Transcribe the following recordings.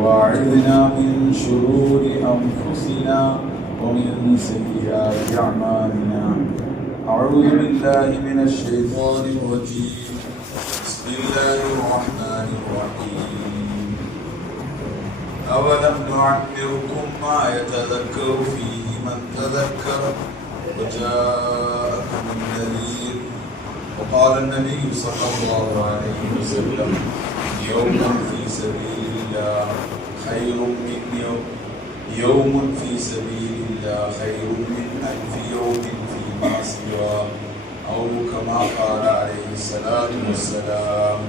وأعذنا من شرور أنفسنا ومن سيئات أعمالنا. أعوذ بالله من الشيطان الرجيم. بسم الله الرحمن الرحيم. أولم نعمركم ما يتذكر فيه من تذكر وجاءكم النذير. وقال النبي صلى الله عليه وسلم يوم في سبيل الله خير من يوم في سبيل الله خير من ألف يوم فيما سواه أو كما قال عليه الصلاة والسلام.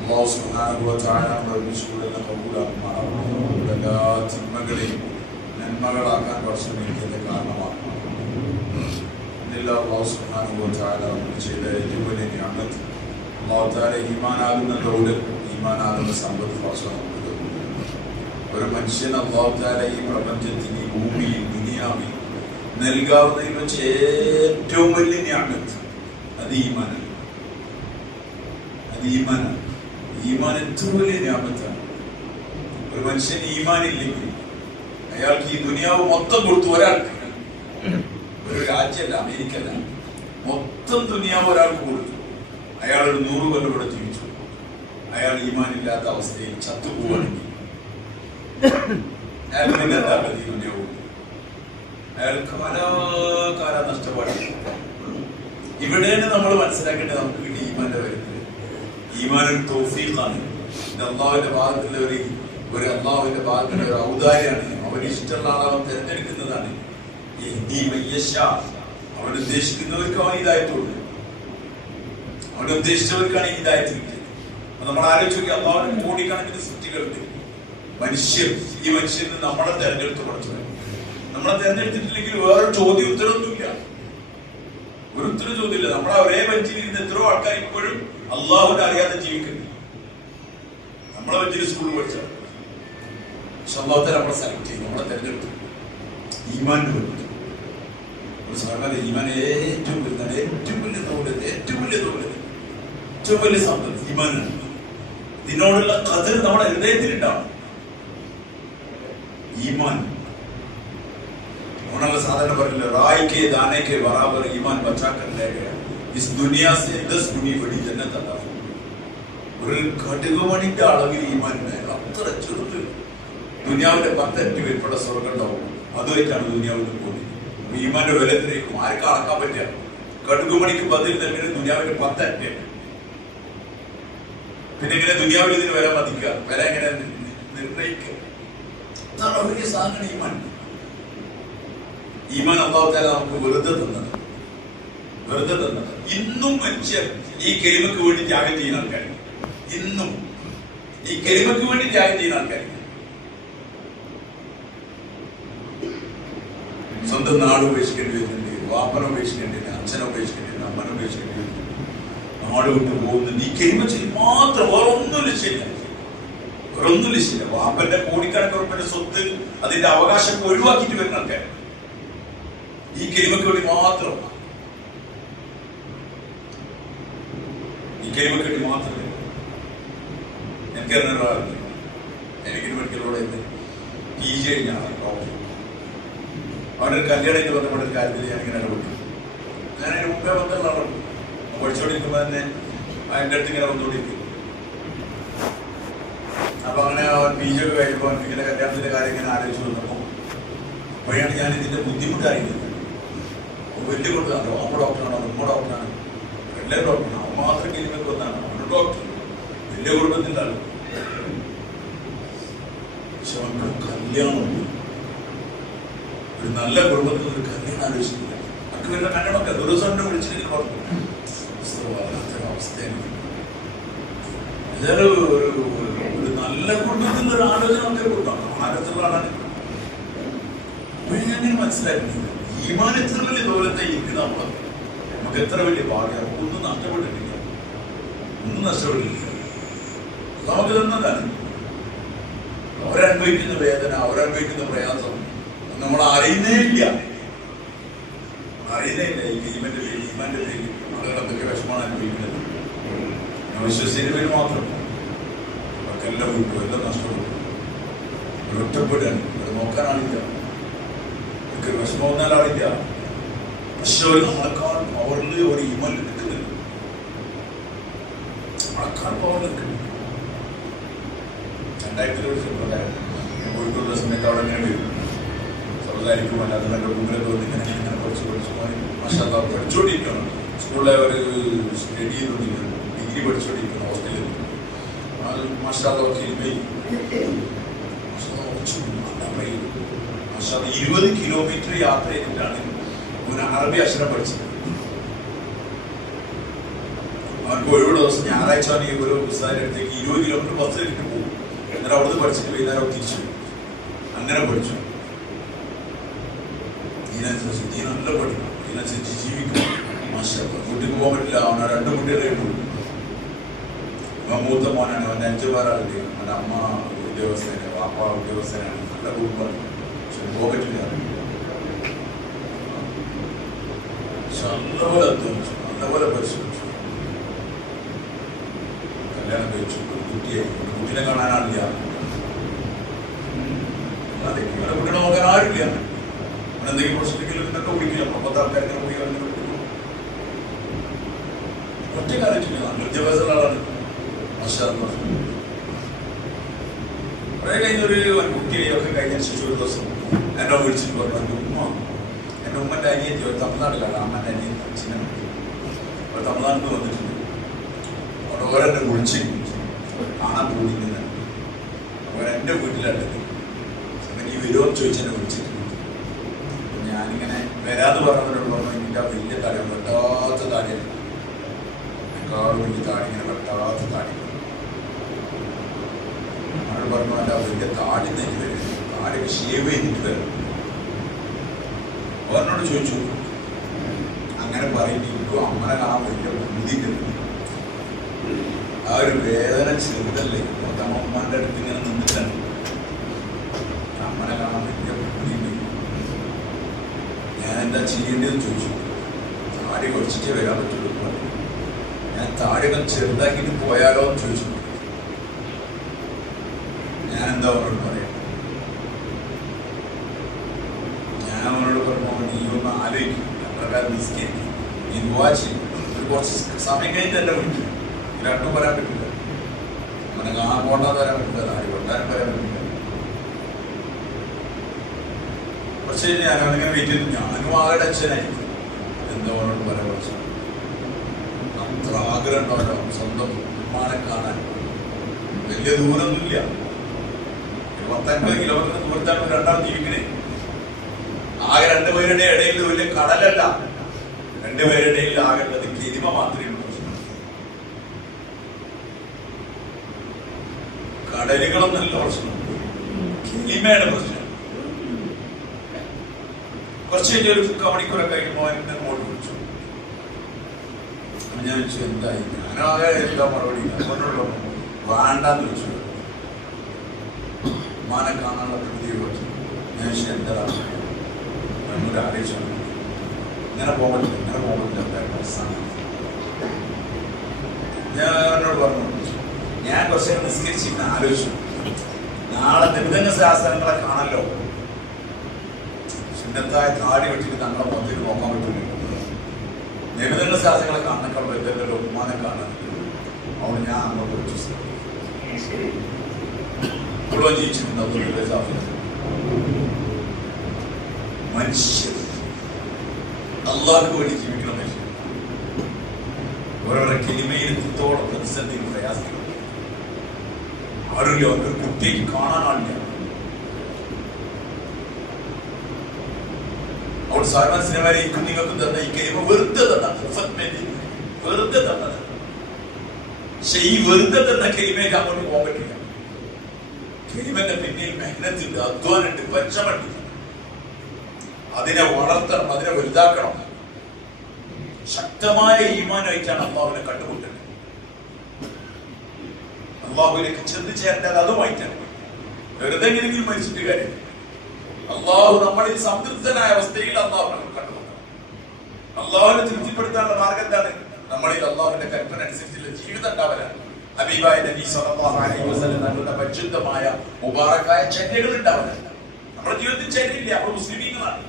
അല്ലാഹു സുബ്ഹാനഹു വ തആല നമ്മുടെ വിശ്വാസങ്ങളെ കബൂലാക്കുമാറാകട്ടെ. എല്ലാ തിന്മകളെയും നന്മകളാക്കാൻ പരിശ്രമിക്കുന്ന കാരണമാക്കണം. അല്ലാഹു സുബ്ഹാനഹു വ തആല ചെയ്ത ഏറ്റവും വലിയ നിഅമത്ത് അല്ലാഹു തആല ഈമാനാകുന്ന ദൗലത്ത്, ഈമാനാകുന്ന സമ്പത്ത് ഒരു മനുഷ്യൻ അല്ലാഹു തആല ഈ പ്രപഞ്ചത്തിൽ, ഈ ഭൂമിയിൽ, ദുനിയാവിൽ നൽകാവുന്നതിൽ വെച്ച് ഏറ്റവും വലിയ നിഅമത്ത് അത് ഈമാനാണ്. ഈമാൻ ഏറ്റവും വലിയ നിഅമത്താണ്. ഒരു മനുഷ്യന് ഈമാൻ ഇല്ലെങ്കിൽ അയാൾക്ക് ഈ ദുനിയാവ് മൊത്തം കൊടുത്തു. ഒരാൾക്ക്, ഒരു രാജ്യമല്ല, അമേരിക്കല്ല, മൊത്തം ദുനിയാവ് ഒരാൾക്ക് കൊടുത്തു. അയാൾ ഒരു 100 കൊല്ലം ഇവിടെ ജീവിച്ചു. അയാൾ ഈമാൻ ഇല്ലാത്ത അവസ്ഥയിൽ ചത്തുപോവാണെങ്കിൽ അയാൾക്ക് എന്താ ഗതി? ദുനിയാവ് അയാൾക്ക് കാലം നഷ്ടപ്പാട്. ഇവിടെയാണ് നമ്മൾ മനസ്സിലാക്കേണ്ടത് നമുക്ക് കിട്ടിയ ഈമാന്റെ വരുന്നത്. ഈമാൻ ഒരു തൗഫീഖാണ്. ഇത് അള്ളാഹുവിന്റെ ഭാഗത്തുള്ള ഒരു അള്ളാഹുവിന്റെ ഭാഗത്തുള്ള ഒരു ഔദാര്യാണ്. അവന് ഇഷ്ടമുള്ള ആളെ അവൻ തിരഞ്ഞെടുക്കുന്നതാണ്. അവൻ ഉദ്ദേശിക്കുന്നവർക്ക് അവൻ ഇതായിട്ടുള്ളൂ. അവൻ ഉദ്ദേശിച്ചവർക്കാണ് ഈ ഇതായിട്ട് കിട്ടിയത്. നമ്മൾ ആലോചിച്ച് അള്ളാഹുവിന് കോടിക്കണക്കിന് സൃഷ്ടികളുണ്ട്. മനുഷ്യർ, ഈ മനുഷ്യന് നമ്മളെ തെരഞ്ഞെടുത്ത് പഠിച്ചു. നമ്മളെ തെരഞ്ഞെടുത്തിട്ടില്ലെങ്കിൽ വേറെ ചോദ്യം ഉത്തരവൊന്നുമില്ല. ഒരു ഉത്തരം ചോദ്യമില്ല. നമ്മളെ ഒരേ ബെഞ്ചിൽ ഇരുന്ന് എത്രയോ ആൾക്കാർ ഇപ്പോഴും അള്ളാഹുവിനെ അറിയാതെ ജീവിക്കുന്നു. നമ്മളെ ബെഞ്ചിൽ സ്കൂളിൽ പഠിച്ചാൽ സ്വഭാവത്തെ നമ്മളെ സെലക്ട് ചെയ്യും, നമ്മളെ തെരഞ്ഞെടുത്തു. ഈമാന്റെ ബന്ധം ഒരു സർവ്വത ഈമാൻ ഏറ്റവും വലുതാണ്. ഏറ്റവും വലിയ ദൗലത്ത്, ഏറ്റവും വലിയ സമ്പത്ത് ഈമാനാണ്. ഇതിനോടുള്ള ഖദർ നമ്മുടെ ഹൃദയത്തിലുണ്ടാവും. ഈമാൻ സാധാരണ പറയില്ല, റായിക്ക് ദാനയ്ക്ക് ബറാബർ ഈമാൻ ബച്ചാക്കർ ഇസ് ദുനിയാ സേ 10 ഗുണി ബഡി ജന്നത്ത് അല്ലാ. ഒരു കടുകുമണിന്റെ അളവിൽ ഈമാൻ അത്ര ചെറുത്. ദുനിയാവിന്റെ 10 ഇരട്ടി വിൽപ്പുള്ള സ്വർഗം ഉണ്ടാവും. അതുമായിട്ടാണ് ദുനിയാവിൽ പോകുന്നത്. ഈമാന്റെ വിലത്തിലേക്കും ആർക്കും അളക്കാൻ പറ്റില്ല. കടുകുമണിക്ക് ബദൽ നൽകുന്നത് ദുനിയാവിന്റെ 10 ഇരട്ടി. പിന്നെ ഇങ്ങനെ ദുനിയാവിൽ ഇതിന് വില മതിക്കുക, വില എങ്ങനെ നിർണയിക്കുക? വലിയ സാധനം ഈമാൻ. ഈമാൻ അല്ലാഹു തആല നമുക്ക് വെറുതെ തന്നത്. ഇന്നും മനുഷ്യർ ഈ കലിമക്ക് വേണ്ടി ത്യാഗം ചെയ്യുന്ന ആൾക്കാർ, ഇന്നും ഈ കലിമക്ക് വേണ്ടി ത്യാഗം ചെയ്യുന്ന ആൾക്കാർ. സ്വന്തം നാട് ഉപേക്ഷിക്കേണ്ടി വരുന്നുണ്ട്, വാപ്പനെ ഉപേക്ഷിക്കേണ്ടി വരുന്നു, അച്ഛനെ ഉപേക്ഷിക്കേണ്ടി വരുന്നു, അമ്മനെ ഉപേക്ഷിക്കേണ്ടി വരുന്നു, നാട് വിട്ട് പോകുന്നുണ്ട്. ഈ കലിമച്ചിൽ മാത്രം വേറൊന്നും ലക്ഷ്യമില്ല. വാപ്പന്റെ കോടിക്കണക്കിന് സ്വത്ത്, അതിന്റെ അവകാശം ഒഴിവാക്കിയിട്ട് വരുന്ന ആൾക്കാർ ഈ കലിമക്ക് വേണ്ടി മാത്രം. എനിക്ക് മെഡിക്കലോടെ PG കഴിഞ്ഞാണ് ഡോക്ടർ. അവനൊരു കല്യാണം എന്ന് പറഞ്ഞ ഒരു കാര്യത്തിൽ ഞാനിങ്ങനെ ഇടപെട്ടു. ഞാനതിന് മുമ്പേ വന്നുള്ളതാണ്. പഠിച്ചുകൊണ്ടിരിക്കുമ്പോ തന്നെ അതിൻ്റെ അടുത്ത് ഇങ്ങനെ വന്നുകൊണ്ടിരിക്കും. അപ്പൊ അങ്ങനെ അവൻ PG ഒക്കെ കഴിയുമ്പോൾ അവൻ ഇങ്ങനെ കല്യാണത്തിന്റെ കാര്യം ഇങ്ങനെ ആലോചിച്ചു വന്നപ്പോ അപ്പോഴാണ് ഞാൻ ഇതിന്റെ ബുദ്ധിമുട്ടായിരിക്കുന്നത്. വലിയ കൊടുത്താണോ അമ്മ ഡോക്ടറാണോ, ഉമ്മ ഡോക്ടറാണ്, എല്ലാ ഡോക്ടറാണ്, അവൻ മാത്രം കലിമക്ക് വന്നാണ്. അവരുടെ ഡോക്ടർ വലിയ കുടുംബത്തിൻ്റെ ആള്. പക്ഷെ അവനൊരു കല്യാണം, ഒരു നല്ല കുടുംബത്തിൽ ഒരു കല്യാണം ആലോചിച്ചില്ല. അവർക്ക് വരുന്ന കല്യാണമൊക്കെ ഒരു ദിവസം വിളിച്ചിട്ട് പറഞ്ഞു അവസ്ഥയാണ്. ഒരു നല്ല കുടുംബത്തിൽ ഒരു ആലോചന ഒക്കെ കൊടുത്താണ്. ആരോഗ്യത്തിലുള്ള ആളാണ്. അപ്പൊ ഞാൻ അങ്ങനെ മനസ്സിലാക്കുന്നത് ഈമാൻ എത്ര വലിയ ദൗലത്തെ ഇരിക്കുന്ന നമുക്ക് എത്ര വലിയ ഭാഗ്യം. ഒന്നും നഷ്ടപ്പെട്ടിട്ടില്ല. നമുക്ക് തന്നതാണ്. അവരനുഭവിക്കുന്ന വേദന, അവരനുഭവിക്കുന്ന പ്രയാസം നമ്മൾ അറിയുന്നേ ഇല്ല. ഈ ഈമാന്റെ പേരിൽ ആളുകൾ എന്തൊക്കെ വിഷമാണ് അനുഭവിക്കുന്നത്. വിശ്വസിച്ചതിന് പേര് മാത്രം അവർക്കെല്ലാം വിട്ടു, എല്ലാം നഷ്ടപ്പെട്ടു. അവർ ഒറ്റപ്പെടുകയാണ്, അവർ നോക്കാനാണില്ല, അവർക്ക് വിഷമം വന്നാലാണില്ല. പക്ഷെ അവർ നമ്മളെക്കാൾ പവറിൽ ഒരു ഈമാൻ എടുക്കുന്നില്ല, നമ്മളെക്കാൾ പവറിൽ എടുക്കുന്നില്ല. 2000 കോഴിക്കോട് സമയത്ത് അവിടെ ഇങ്ങനെ വരും, സംസാരിക്കും, അല്ലാതെ എൻ്റെ റൂമിലൊക്കെ വന്ന് ഇങ്ങനെ പഠിച്ചു മാഷാഅല്ലാഹ് പഠിച്ചുകൊണ്ടിരിക്കണം. സ്കൂളിലെ ഒരു സ്റ്റഡി ചെയ്തുകൊണ്ടിരിക്കുന്നു, ഡിഗ്രി പഠിച്ചുകൊണ്ടിരിക്കുന്നു ഹോസ്റ്റലിൽ. മാഷാഅല്ലാഹ് കിലിമയിൽ 20 കിലോമീറ്റർ യാത്ര ചെയ്തിട്ടാണ് ഒരു അറബി അക്ഷരം പഠിച്ചത്. അവർക്ക് ഒരു ദിവസം ഞായറാഴ്ച ആണെങ്കിൽ ഒരു പുസ്തകത്തിൻ്റെ അടുത്തേക്ക് 20 കിലോമീറ്റർ ബസ് എടുത്ത് പോകും. എന്നിട്ട് അവിടുന്ന് പഠിച്ചിട്ട് വൈകുന്നേരം തിരിച്ചു അങ്ങനെ പഠിച്ചു. ഇതിനനുസരിച്ച് നീ നല്ല പഠിക്കണം, ഇതിനനുസരിച്ച് ജീവിക്കണം. മാഷാഅല്ലാഹ് വീട്ടിൽ പോകാൻ പറ്റില്ല, അവനെ 2 കുട്ടികളെ ഉള്ളൂ. അവൻ മൂത്ത മോനാണ്, അവൻ്റെ 5 പേരാളുണ്ട്. അവൻ്റെ അമ്മ ഉദ്യോഗസ്ഥനാണ്, വാപ്പ ഉദ്യോഗസ്ഥനാണ്, നല്ല കുടുംബമാണ്. പക്ഷെ പോകാൻ പറ്റില്ല. പക്ഷെ നല്ലപോലെ അധ്വാനിച്ചു, നല്ലപോലെ പരിശ്രമിച്ചു, കല്യാണം കഴിച്ചു, ഒരു കുട്ടിയെ, ഒരു കുട്ടിനെ കാണാനാണില്ല, അതെ ഇവരെ കുട്ടികളെ നോക്കാൻ ആരുമില്ല. എന്തെങ്കിലും പ്രശ്നമെങ്കിലും നിന്നൊക്കെ വിളിക്കില്ല, 10 ആൾക്കാരിങ്ങനെ പോയി അങ്ങനെ വിളിക്കുന്നു. ഒറ്റ കാര്യത്തില്ല, നല്ല വിദ്യാഭ്യാസമുള്ള ആളാണ്. മാഷാഅല്ലാഹ് കുറേ കഴിഞ്ഞൊരു കുട്ടിയൊക്കെ കഴിഞ്ഞ ശേഷം ഒരു ദിവസം എന്നെ വിളിച്ചിട്ട് പറഞ്ഞു, എൻ്റെ ഉമ്മൻ്റെ അനിയത്തി ഒരു തമിഴ്നാട്ടിലാണ്, അമ്മൻ്റെ അനിയത്തി അച്ഛനെ അവർ തമിഴ്നാട്ടിൽ നിന്ന് വന്നിട്ടുണ്ട്. അവിടെ ഓരെന്നെ വിളിച്ച് കാണാൻ പോയിരുന്നില്ല. അവരെൻ്റെ വീട്ടിലാണ്, നീ വരുമോ ചോദിച്ചെന്നെ വിളിച്ചിട്ടുണ്ട്. ഞാനിങ്ങനെ വരാന്ന് പറഞ്ഞവരോട് പറഞ്ഞു, എനിക്ക് ആ വലിയ താടി, വെട്ടാത്ത താടിയാണ്, എന്നെക്കാളും വലിയ താടി, ഇങ്ങനെ വെട്ടാത്ത താടി. അവരോട് പറഞ്ഞു, അല്ല വലിയ താടി തന്നെ വരും, താടി ഷേവ് ചെയ്തിട്ട് വരും. അവനോട് ചോദിച്ചു, അങ്ങനെ പറയുമ്പോൾ അമ്മനെ കാണാൻ വലിയ ബുദ്ധിമുട്ടുണ്ട്. ആ ഒരു വേദന ചെറുതല്ലേ, മൊത്തം അമ്മൻ്റെ അടുത്ത് ഇങ്ങനെ നിന്നിട്ടാണ്. അമ്മനെ കാണാൻ വലിയ ബുദ്ധിമുട്ടുണ്ട്, ഞാൻ എന്താ ചെയ്യേണ്ടതെന്ന് ചോദിച്ചു. താടി കുറച്ചിട്ടേ വരാൻ പറ്റുള്ളൂ, ഞാൻ താടികൾ ചെറുതാക്കിയിട്ട് പോയാലോ എന്ന് ചോദിച്ചു. ഞാൻ എന്താ അവരോട് പറയാം? ഞാൻ അവരോട് പറഞ്ഞു, നീ ഒന്ന് ആലോചിക്കും, പ്രകാരം നിസ്കരിക്കും, നീ ദുആ ചെയ്യും. ഒരു കുറച്ച് സമയം കഴിഞ്ഞിട്ട് എൻ്റെ വീട്ടിൽ രണ്ടും വരാൻ പറ്റില്ല, അങ്ങനെ കാണാൻ പോകണ്ടാന്ന് വരാൻ പറ്റില്ല, താടി കൊണ്ടാനും വരാൻ പറ്റില്ല. പക്ഷേ ഞാനങ്ങനെ വെയിറ്റ് ചെയ്തു. ഞാനും ആകെ അച്ഛനായിരിക്കും, എന്താ അവരോട് പറയാൻ കുറച്ച് അത്ര ആഗ്രഹം ഉണ്ടാവല്ലോ സ്വന്തം ഉമ്മാനെ കാണാൻ. വലിയ ദൂരമൊന്നുമില്ല, 10-50 കിലോമീറ്റർ ദൂരത്താണ് രണ്ടാമത് ജീവിക്കണേ. ആകെ 2 പേരുടെ ഇടയിൽ വലിയ കടലല്ല, 2 പേരുടെ ഇടയിൽ ആകേണ്ടത് കിരിമ മാത്രമേ ഉള്ളൂ. കടലുകളൊന്നല്ല പ്രശ്നം, കിരിമയുടെ പ്രശ്നം. കുറച്ച് കഴിഞ്ഞ ഒരു 3 മണിക്കൂറൊക്കെ കഴിയുമ്പോൾ എന്നെ മോട്ട് വിളിച്ചു. ഞാൻ ചോദിച്ചു, എന്തായി? ഞാനാകെ എന്താ മറുപടി അങ്ങോട്ടുള്ള വേണ്ടാന്ന് ചോദിച്ചു. ഉമ്മാനെ കാണാനുള്ള പ്രകൃതി പറ്റും. ഞാൻ ചോദിച്ചു, എന്താ എന്നൊരു ആലോചിച്ചു. ഇങ്ങനെ പോകാൻ പറ്റില്ല, ഇങ്ങനെ പോകാൻ പറ്റില്ല. ഞാൻ എന്നോട് പറഞ്ഞു, ഞാൻ കുറച്ച് നിസ്കരിച്ചിട്ട് ആലോചിച്ചു, നാളെ നിബന്ധന ശാസ്ത്രങ്ങളെ കാണല്ലോ, സുന്നത്തായ താടി വെച്ചിട്ട് തങ്ങളെ മുഖത്തേക്ക് നോക്കാൻ പറ്റില്ല. നിബന്ധന ശാസ്ത്രങ്ങളെ കാണാനൊക്കെ പറ്റില്ലല്ലോ, ഉമ്മാനെ കാണാൻ. അതുകൊണ്ട് ഞാൻ അങ്ങോട്ട് വിളിച്ചു. ഇവിടെ ജീവിച്ചിട്ടുണ്ട് മനുഷ്യർ, അള്ളാഹുക്ക് വേണ്ടി ജീവിക്കുന്ന മനുഷ്യർ. ഓരോരോ കിളിമയിലെത്തോളം പ്രതിസന്ധിയും പ്രയാസങ്ങളും. ആരുമില്ല, ഒരു കുട്ടിക്ക് കാണാനാണില്ല. അവൾ സാധാരണ സിനിമയിലേക്കും നിങ്ങൾക്ക് തന്ന ഈ കിളിമ വെറുതെ തന്നാണ്, വെറുതെ തന്നത്. പക്ഷെ ഈ വെറുതെ തന്ന കിളിമയ്ക്ക് അങ്ങോട്ട് പോകാൻ പറ്റില്ല. കിളിമന്റെ പിന്നിൽ മെഹനത്തുണ്ട്, അധ്വാനുണ്ട്, പരിശ്രമമുണ്ട്. അതിനെ വളർത്തണം, അതിനെ വലുതാക്കണം. ശക്തമായ ഈമാനായിട്ടാണ് അള്ളാഹുവിനെ കണ്ടുമുട്ടുന്നത്. അള്ളാഹുവിലേക്ക് ചെന്ന് ചേരേണ്ടത് അതുമായിട്ടാണ്. വെറുതെ എങ്ങനെയെങ്കിലും മരിച്ചിട്ട് കാര്യം. അള്ളാഹു നമ്മളിൽ സംതൃപ്തനായ അവസ്ഥയിൽ അള്ളാഹുവിനെ കണ്ടുമുട്ടണം. അള്ളാഹുവിനെ തൃപ്തിപ്പെടുത്താനുള്ള മാർഗം എന്താണ്? നമ്മളിൽ അള്ളാഹുവിന്റെ കൽപ്പന അനുസരിച്ചുള്ള ജീവിതം ഉണ്ടാവലാണ്. ഹബീബായ നബി സല്ലല്ലാഹു അലൈഹി വസല്ലം തങ്ങളുടെ പരിശുദ്ധമായ മുബാറക്കായ ചര്യകൾ ഉണ്ടാവലാണ്. നമ്മുടെ ജീവിതത്തിൽ ചര്യയില്ല, നമ്മൾ മുസ്ലിമീങ്ങളാണ്.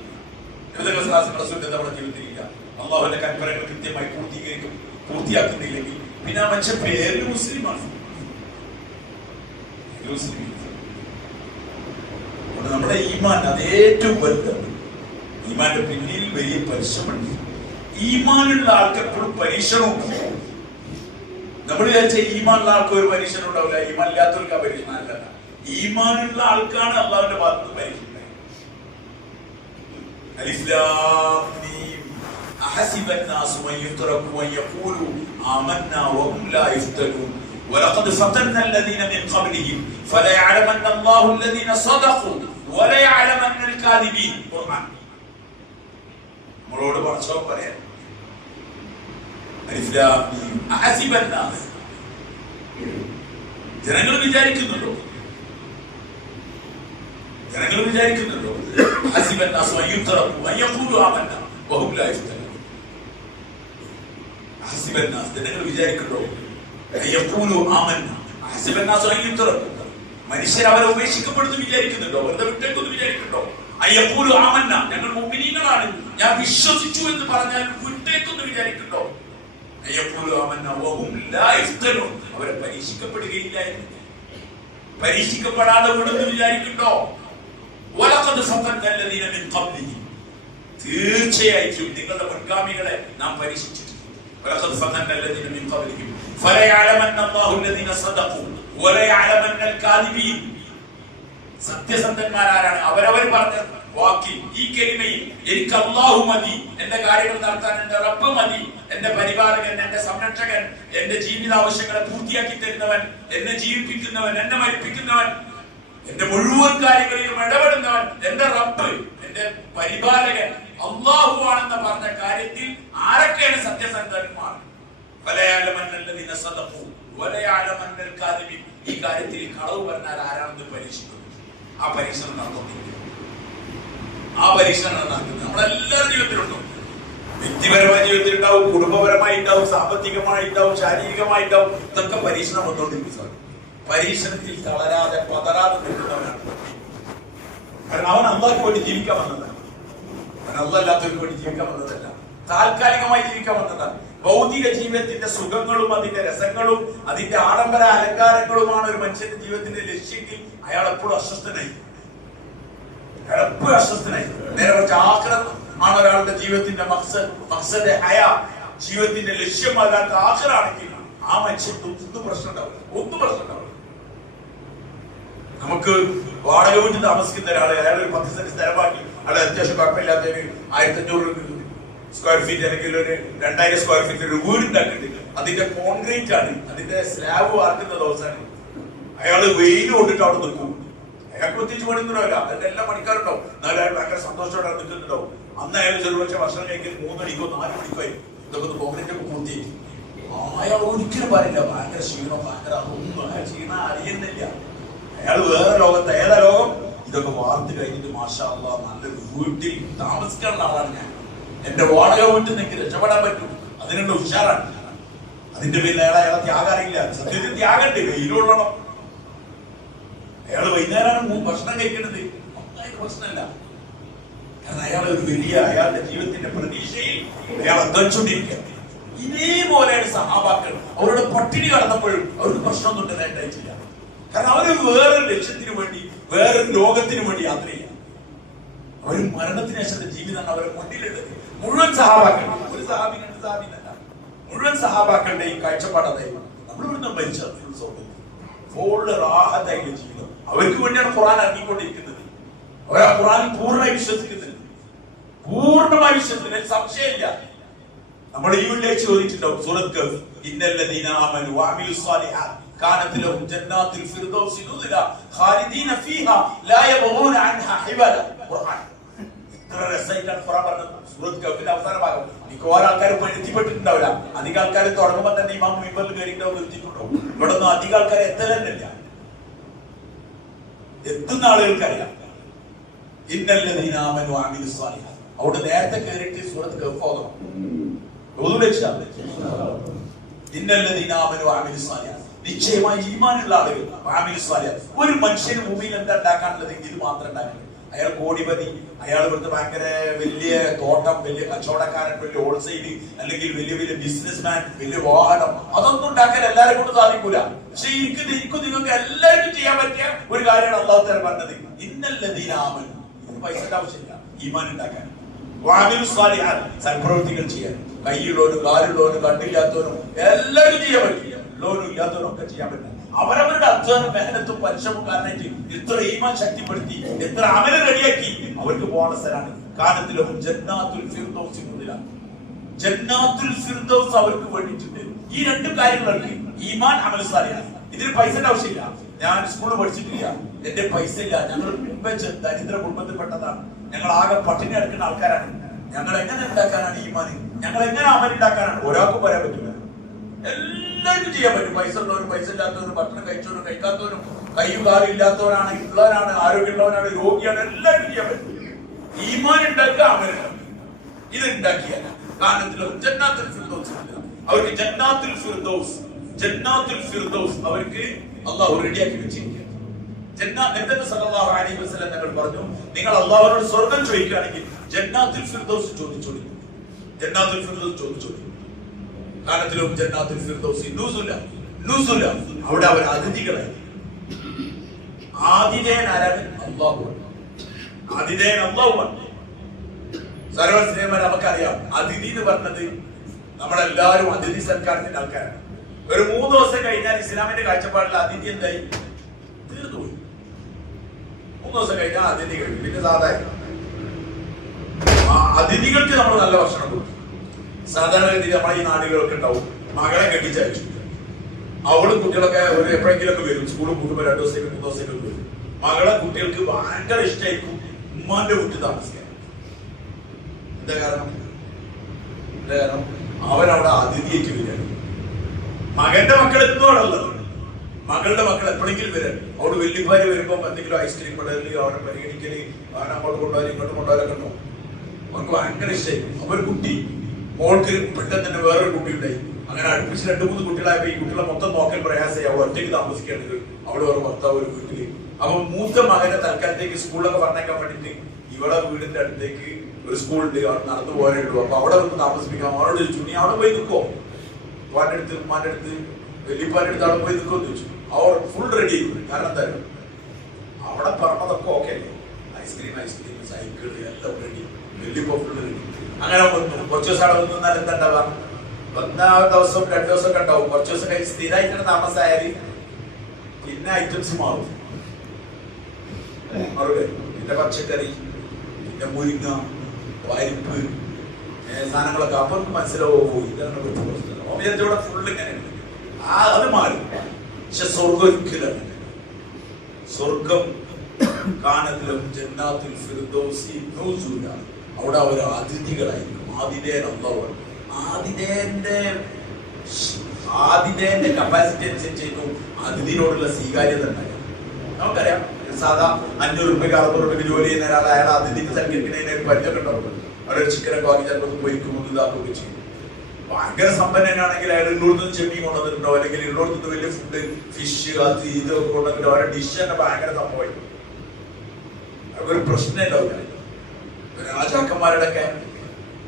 നമ്മുടെ ജീവിതത്തിലില്ല. അള്ളാഹുവിന്റെ കൽപ്പനകൾ കൃത്യമായി പൂർത്തിയാക്കുന്നില്ലെങ്കിൽ പിന്നെ ആ മനുഷ്യ പേരിൽ മുസ്ലിമാണ്. നമ്മുടെ ഈമാൻ അത് ഏറ്റവും വലുതാണ്. ഈമാന്റെ പിന്നിൽ വലിയ പരിശ്രമമുണ്ട്. ഈമാനുള്ള ആൾക്ക് എപ്പോഴും പരീക്ഷണം. നമ്മൾ വിചാരിച്ച ഈമാനുള്ള ആൾക്ക് ഒരു പരീക്ഷണം ഉണ്ടാവില്ല, ഈമാൻ ഇല്ലാത്തവർക്ക് ആ പരീക്ഷണം അല്ല. ഈമാനുള്ള ആൾക്കാണ് അള്ളാഹുവിന്റെ ഭാഗത്ത് പരീക്ഷ. أحسب الناس أن يتركوا أن يقولوا آمنا وهم لا يفتنون ولقد فتنا الذين من قبلهم فليعلمن الله الذين صدقوا وليعلمن الكاذبين. ഖുർആൻ നമ്മളോട് പറഞ്ഞോ പറയാം. أحسب الناس ജനങ്ങൾ വിചാരിക്കുന്നുണ്ടോ? حسب الناس أن يتركوا أن يقولوا آمنا وهم لا يفتنون. حسب الناس ജനങ്ങൾ വിചാരിക്കുന്നുണ്ടോ? أن يقولوا آمنا حسب الناس أن يتركوا മനുഷ്യർ അവരെ ഉപേക്ഷിക്കപ്പെടുന്നു വിചാരിക്കുന്നുണ്ടോ? അവരുടെ വിട്ടേക്കൊന്ന് വിചാരിക്കുന്നുണ്ടോ? أن يقولوا آمنا ഞങ്ങൾ മുഅ്മിനീങ്ങളാണ്, ഞാൻ വിശ്വസിച്ചു എന്ന് പറഞ്ഞാൽ വിട്ടേക്കൊന്ന് വിചാരിക്കുന്നുണ്ടോ? أن يقولوا آمنا وهم لا يفتنون അവരെ പരീക്ഷിക്കപ്പെടുകയില്ല, പരീക്ഷിക്കപ്പെടാതെ വിടുന്നു വിചാരിക്കുന്നുണ്ടോ? وَلَقَدْ فَتَنَّا الَّذِينَ مِنْ قَبْلِهِمْ തീർച്ചയായിട്ടും നിങ്ങളുടെ മുൻഗാമികളെ നാം പരീക്ഷിച്ചിട്ടുണ്ട്. وَلَقَدْ فَتَنَّا الَّذِينَ مِنْ قَبْلِهِمْ فَلَيَعْلَمَنَّ اللَّهُ الَّذِينَ صَدَقُوا وَلَيَعْلَمَنَّ الْكَاذِبِينَ. സത്യസന്ധന്മാരാരാണ്? അവരവർ പറഞ്ഞ വാക്കിൽ, ഈ കലിമയിൽ എനിക്ക് അല്ലാഹു മതി, എന്റെ കാര്യങ്ങൾ നടത്താൻ എന്റെ റബ്ബ് മതി, എന്റെ പരിപാലകൻ, എന്റെ സംരക്ഷകൻ, എന്റെ ജീവിത ആവശ്യങ്ങളെ പൂർത്തിയാക്കി തരുന്നവൻ, എന്നെ ജീവിപ്പിക്കുന്നവൻ, എന്നെ മരിപ്പിക്കുന്നവൻ, എന്റെ മുഴുവൻ കാര്യങ്ങളിലും ഇടപെടുന്നവൻ എന്റെ റബ്ബ്, എന്റെ പരിപാലകൻ അല്ലാഹു ആണെന്ന് പറഞ്ഞ കാര്യത്തിൽ ആരൊക്കെയാണ് സത്യസന്ധന്മാർ? ഈ കാര്യത്തിൽ കളവ് പറഞ്ഞാൽ ആരാണെന്ന് പരീക്ഷിക്കുന്നു. ആ പരീക്ഷണം നടന്നുകൊണ്ടിരിക്കുന്നു. നമ്മളെല്ലാവരുടെ ജീവിതത്തിലുണ്ടോ? വ്യക്തിപരമായ ജീവിതത്തിൽ ഉണ്ടാവും, കുടുംബപരമായി ഉണ്ടാവും, സാമ്പത്തികമായി ഉണ്ടാവും, ശാരീരികമായി ഉണ്ടാവും. ഇതൊക്കെ പരീക്ഷണം വന്നുകൊണ്ടിരിക്കും. പരീക്ഷണത്തിൽ തളരാതെ പതറാതെ നിൽക്കുന്നവനാണ്. കാരണം അവൻ അള്ളാഹ്ക്ക് വേണ്ടി ജീവിക്കാൻ വന്നതാണ്. അവൻ അല്ലാത്തവർക്ക് വേണ്ടി ജീവിക്കാൻ വന്നതല്ല, താൽക്കാലികമായി ജീവിക്കാൻ വന്നതാണ്. ഭൗതിക ജീവിതത്തിന്റെ സുഖങ്ങളും അതിന്റെ രസങ്ങളും അതിന്റെ ആഡംബര അലങ്കാരങ്ങളുമാണ് ഒരു മനുഷ്യന്റെ ജീവിതത്തിന്റെ ലക്ഷ്യത്തിൽ അയാൾ എപ്പോഴും അസ്വസ്ഥനായി. നേരെ കുറച്ച് ആഖിറത്ത് ആണ് ഒരാളുടെ ജീവിതത്തിന്റെ മഖ്സദ് ഹയാ, ജീവിതത്തിന്റെ ലക്ഷ്യമല്ലാത്ത ആഖിറാണെങ്കിൽ ആ മനുഷ്യർക്ക് ഒന്നും പ്രശ്നം ഉണ്ടാവില്ല. നമുക്ക് വാടക വീട്ടിൽ താമസിക്കുന്ന ഒരാളെ അയാൾ ഒരു 10 സെന്റ് സ്ഥലമാക്കി അയാൾ അത്യാവശ്യം കുഴപ്പമില്ലാത്ത ഒരു 1500 സ്ക്വയർ ഫീറ്റ് അല്ലെങ്കിൽ ഒരു 2000 സ്ക്വയർ ഫീറ്റ് ഒരു വീട് ഉണ്ടാക്കിയിട്ട് അതിന്റെ കോൺക്രീറ്റ് ആണ്, അതിന്റെ സ്ലാബ് വാർക്കുന്ന ദിവസമാണ്. അയാൾ വെയിൽ കൊണ്ടിട്ട് അവിടെ നിൽക്കും. അയാൾക്ക് പ്രത്യേകിച്ച് പണിയൊന്നുമില്ല, അതിന്റെ എല്ലാ പണിക്കാരുണ്ടാവും. എന്നാലും അയാൾ ഭയങ്കര സന്തോഷത്തോടെ നിൽക്കുന്നുണ്ടാവും. അന്ന് അയാൾ ചെറുപക്ഷെ ഭക്ഷണം കഴിക്കൽ 3 മണിക്കോ 4 മണിക്കോ ആയി. ഇതൊക്കെ ഒന്ന് കോൺക്രീറ്റ് ഒക്കെ പൂർത്തിയായി. അയാൾ ഒരിക്കലും പറയില്ല ഭയങ്കര ക്ഷീണം, ഭയങ്കര അതൊന്നും അയാൾ ക്ഷീണം അറിയുന്നില്ല. അയാൾ വേറെ ലോകത്ത്. ഏതാ ലോകം? ഇതൊക്കെ വാർത്ത് കഴിഞ്ഞിട്ട് മാഷാ അല്ലാഹ് നല്ലൊരു വീട്ടിൽ താമസിക്കാനുള്ള ആളാണ് ഞാൻ. എന്റെ വാടക വീട്ടിൽ എനിക്ക് രക്ഷപ്പെടാൻ പറ്റും, അതിനുള്ള ഉഷാറാണ്. അതിന്റെ പേരിൽ അയാളെ ത്യാഗം അറിയില്ല. സത്യത്തിൽ ത്യാഗണ്ട്, വെയിലുള്ളണം. അയാൾ വൈകുന്നേരമാണ് ഭക്ഷണം കഴിക്കുന്നത്, പ്രശ്നമല്ല. കാരണം അയാൾ ഒരു വലിയ അയാളുടെ ജീവിതത്തിന്റെ പ്രതീക്ഷയിൽ അയാൾ അധ്വാനിച്ചുകൊണ്ടിരിക്കുക. ഇതേപോലെയാണ് സഹാബാക്കൾ. അവരുടെ പട്ടിണി കടന്നപ്പോഴും അവർക്ക് പ്രശ്നമൊന്നും ഉണ്ടായിട്ടില്ല. കാരണം അവര് വേറൊരു ലക്ഷ്യത്തിന് വേണ്ടി, വേറൊരു ലോകത്തിന് വേണ്ടി യാത്ര ചെയ്യാം. അവർ മരണത്തിന് ശേഷത്തെ ജീവിതമാണ് അവരെ മുന്നിലുള്ളത്. മുഴുവൻ സഹാബാക്കൾ, ഒരു സഹാബി 2 സഹാബി എന്നല്ല, മുഴുവൻ സഹാബാക്കളുടെ ഈ കാഴ്ചപ്പാട് അതായിരുന്നു. നമ്മൾ ഇവിടുന്ന് മരിച്ചത് റാഹത്തായിട്ടുള്ള ജീവിതം. അവർക്ക് വേണ്ടിയാണ് ഖുർആൻ ഇറങ്ങിക്കൊണ്ടിരിക്കുന്നത്. അവർ ആ ഖുർആനിൽ പൂർണ്ണമായി വിശ്വസിക്കുന്നുണ്ട്, പൂർണ്ണമായി വിശ്വസിക്കുന്നത് സംശയമില്ല. നമ്മൾ ഈ ഉള്ളിലേക്ക് ചോദിച്ചിട്ടുണ്ടാവും സൂറത്ത് കഹ്ഫ്, ഇന്നല്ലദീന ആമനു വഅമിലുസ് സാലിഹാത്ത് കാനത് ലഹും ജന്നാത്തുൽ ഫിർദൗസി നുസുല ഖാലിദീന ഫീഹാ ലാ യബ്ഗൂന അൻഹാ ഹിബല. ഖുർആൻ ഇത്ര രസമായിട്ടാണ് ഖുർആൻ പറഞ്ഞത്. സൂറത്ത് കഹ്ഫിന്റെ അവസാന ഭാഗം മിക്കവാറും ആൾക്കാർ എത്തിപ്പെട്ടിട്ടുണ്ടാവില്ല. അധികം ആൾക്കാർ തുടങ്ങുമ്പോൾ തന്നെ ഇമാം മിമ്പറിൽ കയറിയിട്ടുണ്ടാവും, എത്തിയിട്ടുണ്ടാവും. ഇവിടെ ഒന്നും അധികം ആൾക്കാർ എത്തലന്നില്ല, എത്തുന്ന ആളുകൾക്കറിയാം. ഇന്നല്ലദീന ആമനു വഅമിലുസ് സാലിഹാത്ത് അവിടെ നേരത്തെ കയറിയിട്ട് സൂറത്ത് കഹ്ഫ് ഓതണം. നിശ്ചയമായി ഈമാനുള്ള ആളുകൾ ഒരു മനുഷ്യന് ഭൂമിയിൽ എന്താ ഉണ്ടാക്കാനുള്ളത്? ഇത് മാത്രം ഉണ്ടാക്കുന്നത്. അയാൾ കോടിപതി, അയാൾ ഇവിടുത്തെ ഭയങ്കര വലിയ തോട്ടം, വലിയ കച്ചവടക്കാരൻ, വലിയ ഹോൾസെയിൽ, അല്ലെങ്കിൽ വലിയ വലിയ ബിസിനസ്മാൻ, വലിയ വാഹനം, അതൊന്നും ഉണ്ടാക്കാൻ എല്ലാവരെ കൊണ്ട് സാധിക്കൂല. പക്ഷെ എനിക്കും നിങ്ങൾക്ക് എല്ലാവർക്കും ചെയ്യാൻ പറ്റിയ ഒരു കാര്യമാണ് അല്ലാഹു തആല പറഞ്ഞത്. ഇന്നല്ലദീന ആമനു. ഇതിന് പൈസയുടെ ആവശ്യമില്ല. ഈമാൻ ഉണ്ടാക്കാൻ, സൽപ്രവൃത്തികൾ ചെയ്യാൻ, കൈയുള്ളവനും കാലുള്ളവനും കണ്ണില്ലാത്തവനും എല്ലാവരും ചെയ്യാൻ പറ്റില്ല. ഉള്ളവനും ഇല്ലാത്തവനും ഒക്കെ ചെയ്യാൻ പറ്റില്ല. അവരവരുടെ അധ്വാനം, മെഹനത്തും പരിശ്രമവും കാരണമായിട്ട് എത്ര ഈമാൻ ശക്തിപ്പെടുത്തി, എത്ര അമല് റെഡിയാക്കി അവർക്ക് പോകാനുള്ള സ്ഥലമാണ്. കാലത്തിലും ജന്നാത്തുൽ ഫിർദൗസ് മുതലാണ്. ജന്നാത്തുൽ ഫിർദൗസ് അവർക്ക് വേണ്ടിയിട്ടുണ്ട്. ഈ രണ്ട് കാര്യങ്ങൾക്ക് ഈമാൻ, അമൽ സാലിഹ്. ഇതിന് പൈസയുടെ ആവശ്യമില്ല. ഞാൻ സ്കൂളിൽ പഠിച്ചിട്ടില്ല, എന്റെ പൈസ ഇല്ല, ഞങ്ങൾ മുമ്പേ ദരിദ്ര കുടുംബത്തിൽപ്പെട്ടതാണ്, ഞങ്ങൾ ആകെ പട്ടിണി എടുക്കുന്ന ആൾക്കാരാണ്, ഞങ്ങൾ എങ്ങനെ ഉണ്ടാക്കാനാണ് ഈമാൻ, ഞങ്ങൾ എങ്ങനെ അമൽ ഉണ്ടാക്കാനാണ്? ഒരാൾക്കും പറയാൻ പറ്റില്ല. എല്ലാവർക്കും ചെയ്യാൻ പറ്റും. പൈസ ഉള്ളവരും പൈസ ഇല്ലാത്തവരും, ഭക്ഷണം കഴിച്ചവരും കഴിക്കാത്തവരും, കയ്യും കാലും ഇല്ലാത്തവരാണ്, ഉള്ളവരാണ്, ആരോഗ്യമുള്ളവരാണ്, രോഗിയാണ്, എല്ലാവർക്കും ചെയ്യാൻ പറ്റും. ഈമാൻ ഉണ്ടാക്കുക, അമൽ ഇത് ഉണ്ടാക്കിയാൽ ജന്നാത്തുൽ ഫിർദൗസ് അവർക്ക് ജന്നാത്തുൽ ഫിർദൗസ് അവർക്ക് അല്ലാഹു റെഡിയാക്കി വെച്ചിരിക്കുകയാണ്. നബി സല്ലല്ലാഹു അലൈഹി വസല്ലം തങ്ങൾ പറഞ്ഞു, നിങ്ങൾ അല്ലാഹുവിനോട് സ്വർഗ്ഗം ചോദിക്കുകയാണെങ്കിൽ ജന്നാത്തുൽ ഫിർദൗസ് ചോദിച്ചോളൂ. ജന്നാത്തുൽ ഫിർദൗസ് ചോദിച്ചോളൂ. കാലത്തിലും ജന്നാത്തുൽ ഫിർദൗസ് നുസുല, അവിടെ അവർ അതിഥികളായി. ആതിഥേയൻ ആരാണ്? അല്ലാഹുവാണ്. ആതിഥേയൻ അല്ലാഹുവാണ്. സർവ്വസ്നേഹം നമുക്കറിയാം. അതിഥി എന്ന് പറഞ്ഞത് നമ്മളെല്ലാവരും അതിഥി സൽക്കാരത്തിന്റെ ആൾക്കാരാണ്. ഒരു 3 ദിവസം കഴിഞ്ഞാൽ ഇസ്ലാമിന്റെ കാഴ്ചപ്പാടിൽ അതിഥി എന്തായി? തീർന്നുപോയി. 3 ദിവസം കഴിഞ്ഞാൽ അതിഥി കഴിഞ്ഞു. പിന്നെ സാധാരണ അതിഥികൾക്ക് നമ്മൾ നല്ല ഭക്ഷണം കൊടുക്കും. സാധാരണ രീതിയിൽ നമ്മളെ ഈ നാടുകളൊക്കെ ഉണ്ടാവും. മകളെ കെട്ടിച്ചയച്ചു, അവളും കുട്ടികളൊക്കെ ഒരു എപ്പോഴെങ്കിലൊക്കെ വരും. സ്കൂളിൽ കൂടുമ്പോൾ 2 ദിവസത്തേക്ക് 3 ദിവസത്തേക്ക് വരും. മകളെ കുട്ടികൾക്ക് ഭയങ്കര ഇഷ്ടമായിരിക്കും ഉമ്മാന്റെ വീട്ടിൽ താമസിക്കാൻ. എന്താ കാരണം? അവരവിടെ അതിഥിയേക്ക് വരികയാണ്. മകന്റെ മക്കൾ എന്തോടുള്ളത്, മകളുടെ മക്കൾ എപ്പോഴെങ്കിലും വരാൻ. അവിടെ വല്യഭാര്യ വരുമ്പോ എന്തെങ്കിലും ഐസ്ക്രീം കൊണ്ടുവരല്, അവരെ പരിഗണിക്കല്, അവനെ അങ്ങോട്ട് കൊണ്ടുപോയാലും ഇങ്ങോട്ട് കൊണ്ടുപോയാലൊക്കെ ഉണ്ടോ. അവർക്ക് ഭയങ്കര ഇഷ്ടമായിരിക്കും. അപ്പൊ ഒരു കുട്ടി, മോൾക്ക് പെട്ടെന്ന് തന്നെ വേറൊരു കുട്ടി ഉണ്ടായി. അങ്ങനെ അടുപ്പിച്ച് 2-3 കുട്ടികളായപ്പോ ഈ കുട്ടികളെ മൊത്തം നോക്കൽ പ്രയാസമായി. അവൾ ഒറ്റയ്ക്ക് താമസിക്കേണ്ടത്, അവള് വേറെ ഭർത്താവ് ഒരു വീട്ടില്. അപ്പൊ മൂത്ത മകനെ തൽക്കാലത്തേക്ക് സ്കൂളിലൊക്കെ പറഞ്ഞേക്കാൻ വേണ്ടിട്ട് ഇവളെ വീടിന്റെ അടുത്തേക്ക് ഒരു സ്കൂളുണ്ട്, അവിടെ നടന്നു പോകാനേ ഉള്ളൂ. അപ്പൊ അവിടെ വന്ന് താമസിപ്പിക്കാം. അവരോട് ചോദിച്ചു, നീ അവിടെ പോയി നിൽക്കോ? ഉപ്പാന്റെ അടുത്ത്, ഉമ്മാന്റെ അടുത്ത്, വലിയപ്പാന്റെ അടുത്ത് അവിടെ പോയി നിൽക്കുമെന്ന് ചോദിച്ചു. അവർ ഫുൾ റെഡി ആയി. കാരണം എന്തായാലും അവിടെ പറഞ്ഞതൊക്കെ ഓക്കെ അല്ലേ? ഐസ്ക്രീം, സൈക്കിൾ എല്ലാം റെഡി. വലിയപ്പ ഫുൾ റെഡി. അങ്ങനെ വന്നു. കുറച്ച് ദിവസം അവിടെ വന്നു നിന്നാൽ എന്താ ഉണ്ടാവുക? വന്ന ദിവസം 2 ദിവസം ഒക്കെ ഉണ്ടാവും. കുറച്ച് ദിവസം കഴിഞ്ഞ് സ്ഥിരമായിട്ട് താമസമായാല് പിന്നെ ഐറ്റംസ് മാറും. പിന്നെ പച്ചക്കറി, പിന്നെ മുരിങ്ങ, പരിപ്പ്, സാധനങ്ങളൊക്കെ. അപ്പൊ മനസ്സിലാവും ഇതാണ് ഇവിടെ ഫുള്ള് ഇങ്ങനെയുണ്ട്. അത് മാറും. പക്ഷെ സ്വർഗം ഒരിക്കലും സ്വർഗം കാനത്തിലും ജന്നാത്തുൽ ഫിർദൗസി നുസുല, അവിടെ അവർ അതിഥികളായിരിക്കും. ആതിഥേയൻ അല്ലാഹുവാണ്. ആതിഥേയന്റെ കപ്പാസിറ്റി അനുസരിച്ചേക്കും അതിഥിയോടുള്ള സ്വീകാര്യത ഉണ്ടാകും. നമുക്കറിയാം, സാധാ 500 രൂപയ്ക്ക് 600 രൂപയ്ക്ക് ജോലി ചെയ്യുന്ന ഒരാൾ അയാൾ അതിഥിക്ക് സൽക്കരിക്കുന്നതിന് ഒരു പരിചയം ഉണ്ടാവും. അവിടെ ഒരു ചിക്കനൊക്കെ വാങ്ങി ചിലപ്പോൾ പൊരിക്കും, ഇതാക്കുകയൊക്കെ ചെയ്യും. ഭയങ്കര സമ്പന്നനാണെങ്കിൽ അയാൾ ഇന്നോടത്തുനിന്ന് ചെമ്മീൻ കൊണ്ടുവന്നിട്ടുണ്ടോ, അല്ലെങ്കിൽ ഇന്നോടത്തുനിന്ന് വലിയ ഫുഡ്, ഫിഷ്, അത് ഇതൊക്കെ കൊണ്ടുവന്നിട്ട് അവരുടെ ഡിഷ് തന്നെ ഭയങ്കര സംഭവമായിരിക്കും. അവർക്കൊരു പ്രശ്നം ഉണ്ടാവില്ല. രാജാക്കന്മാരുടെ ഒക്കെ,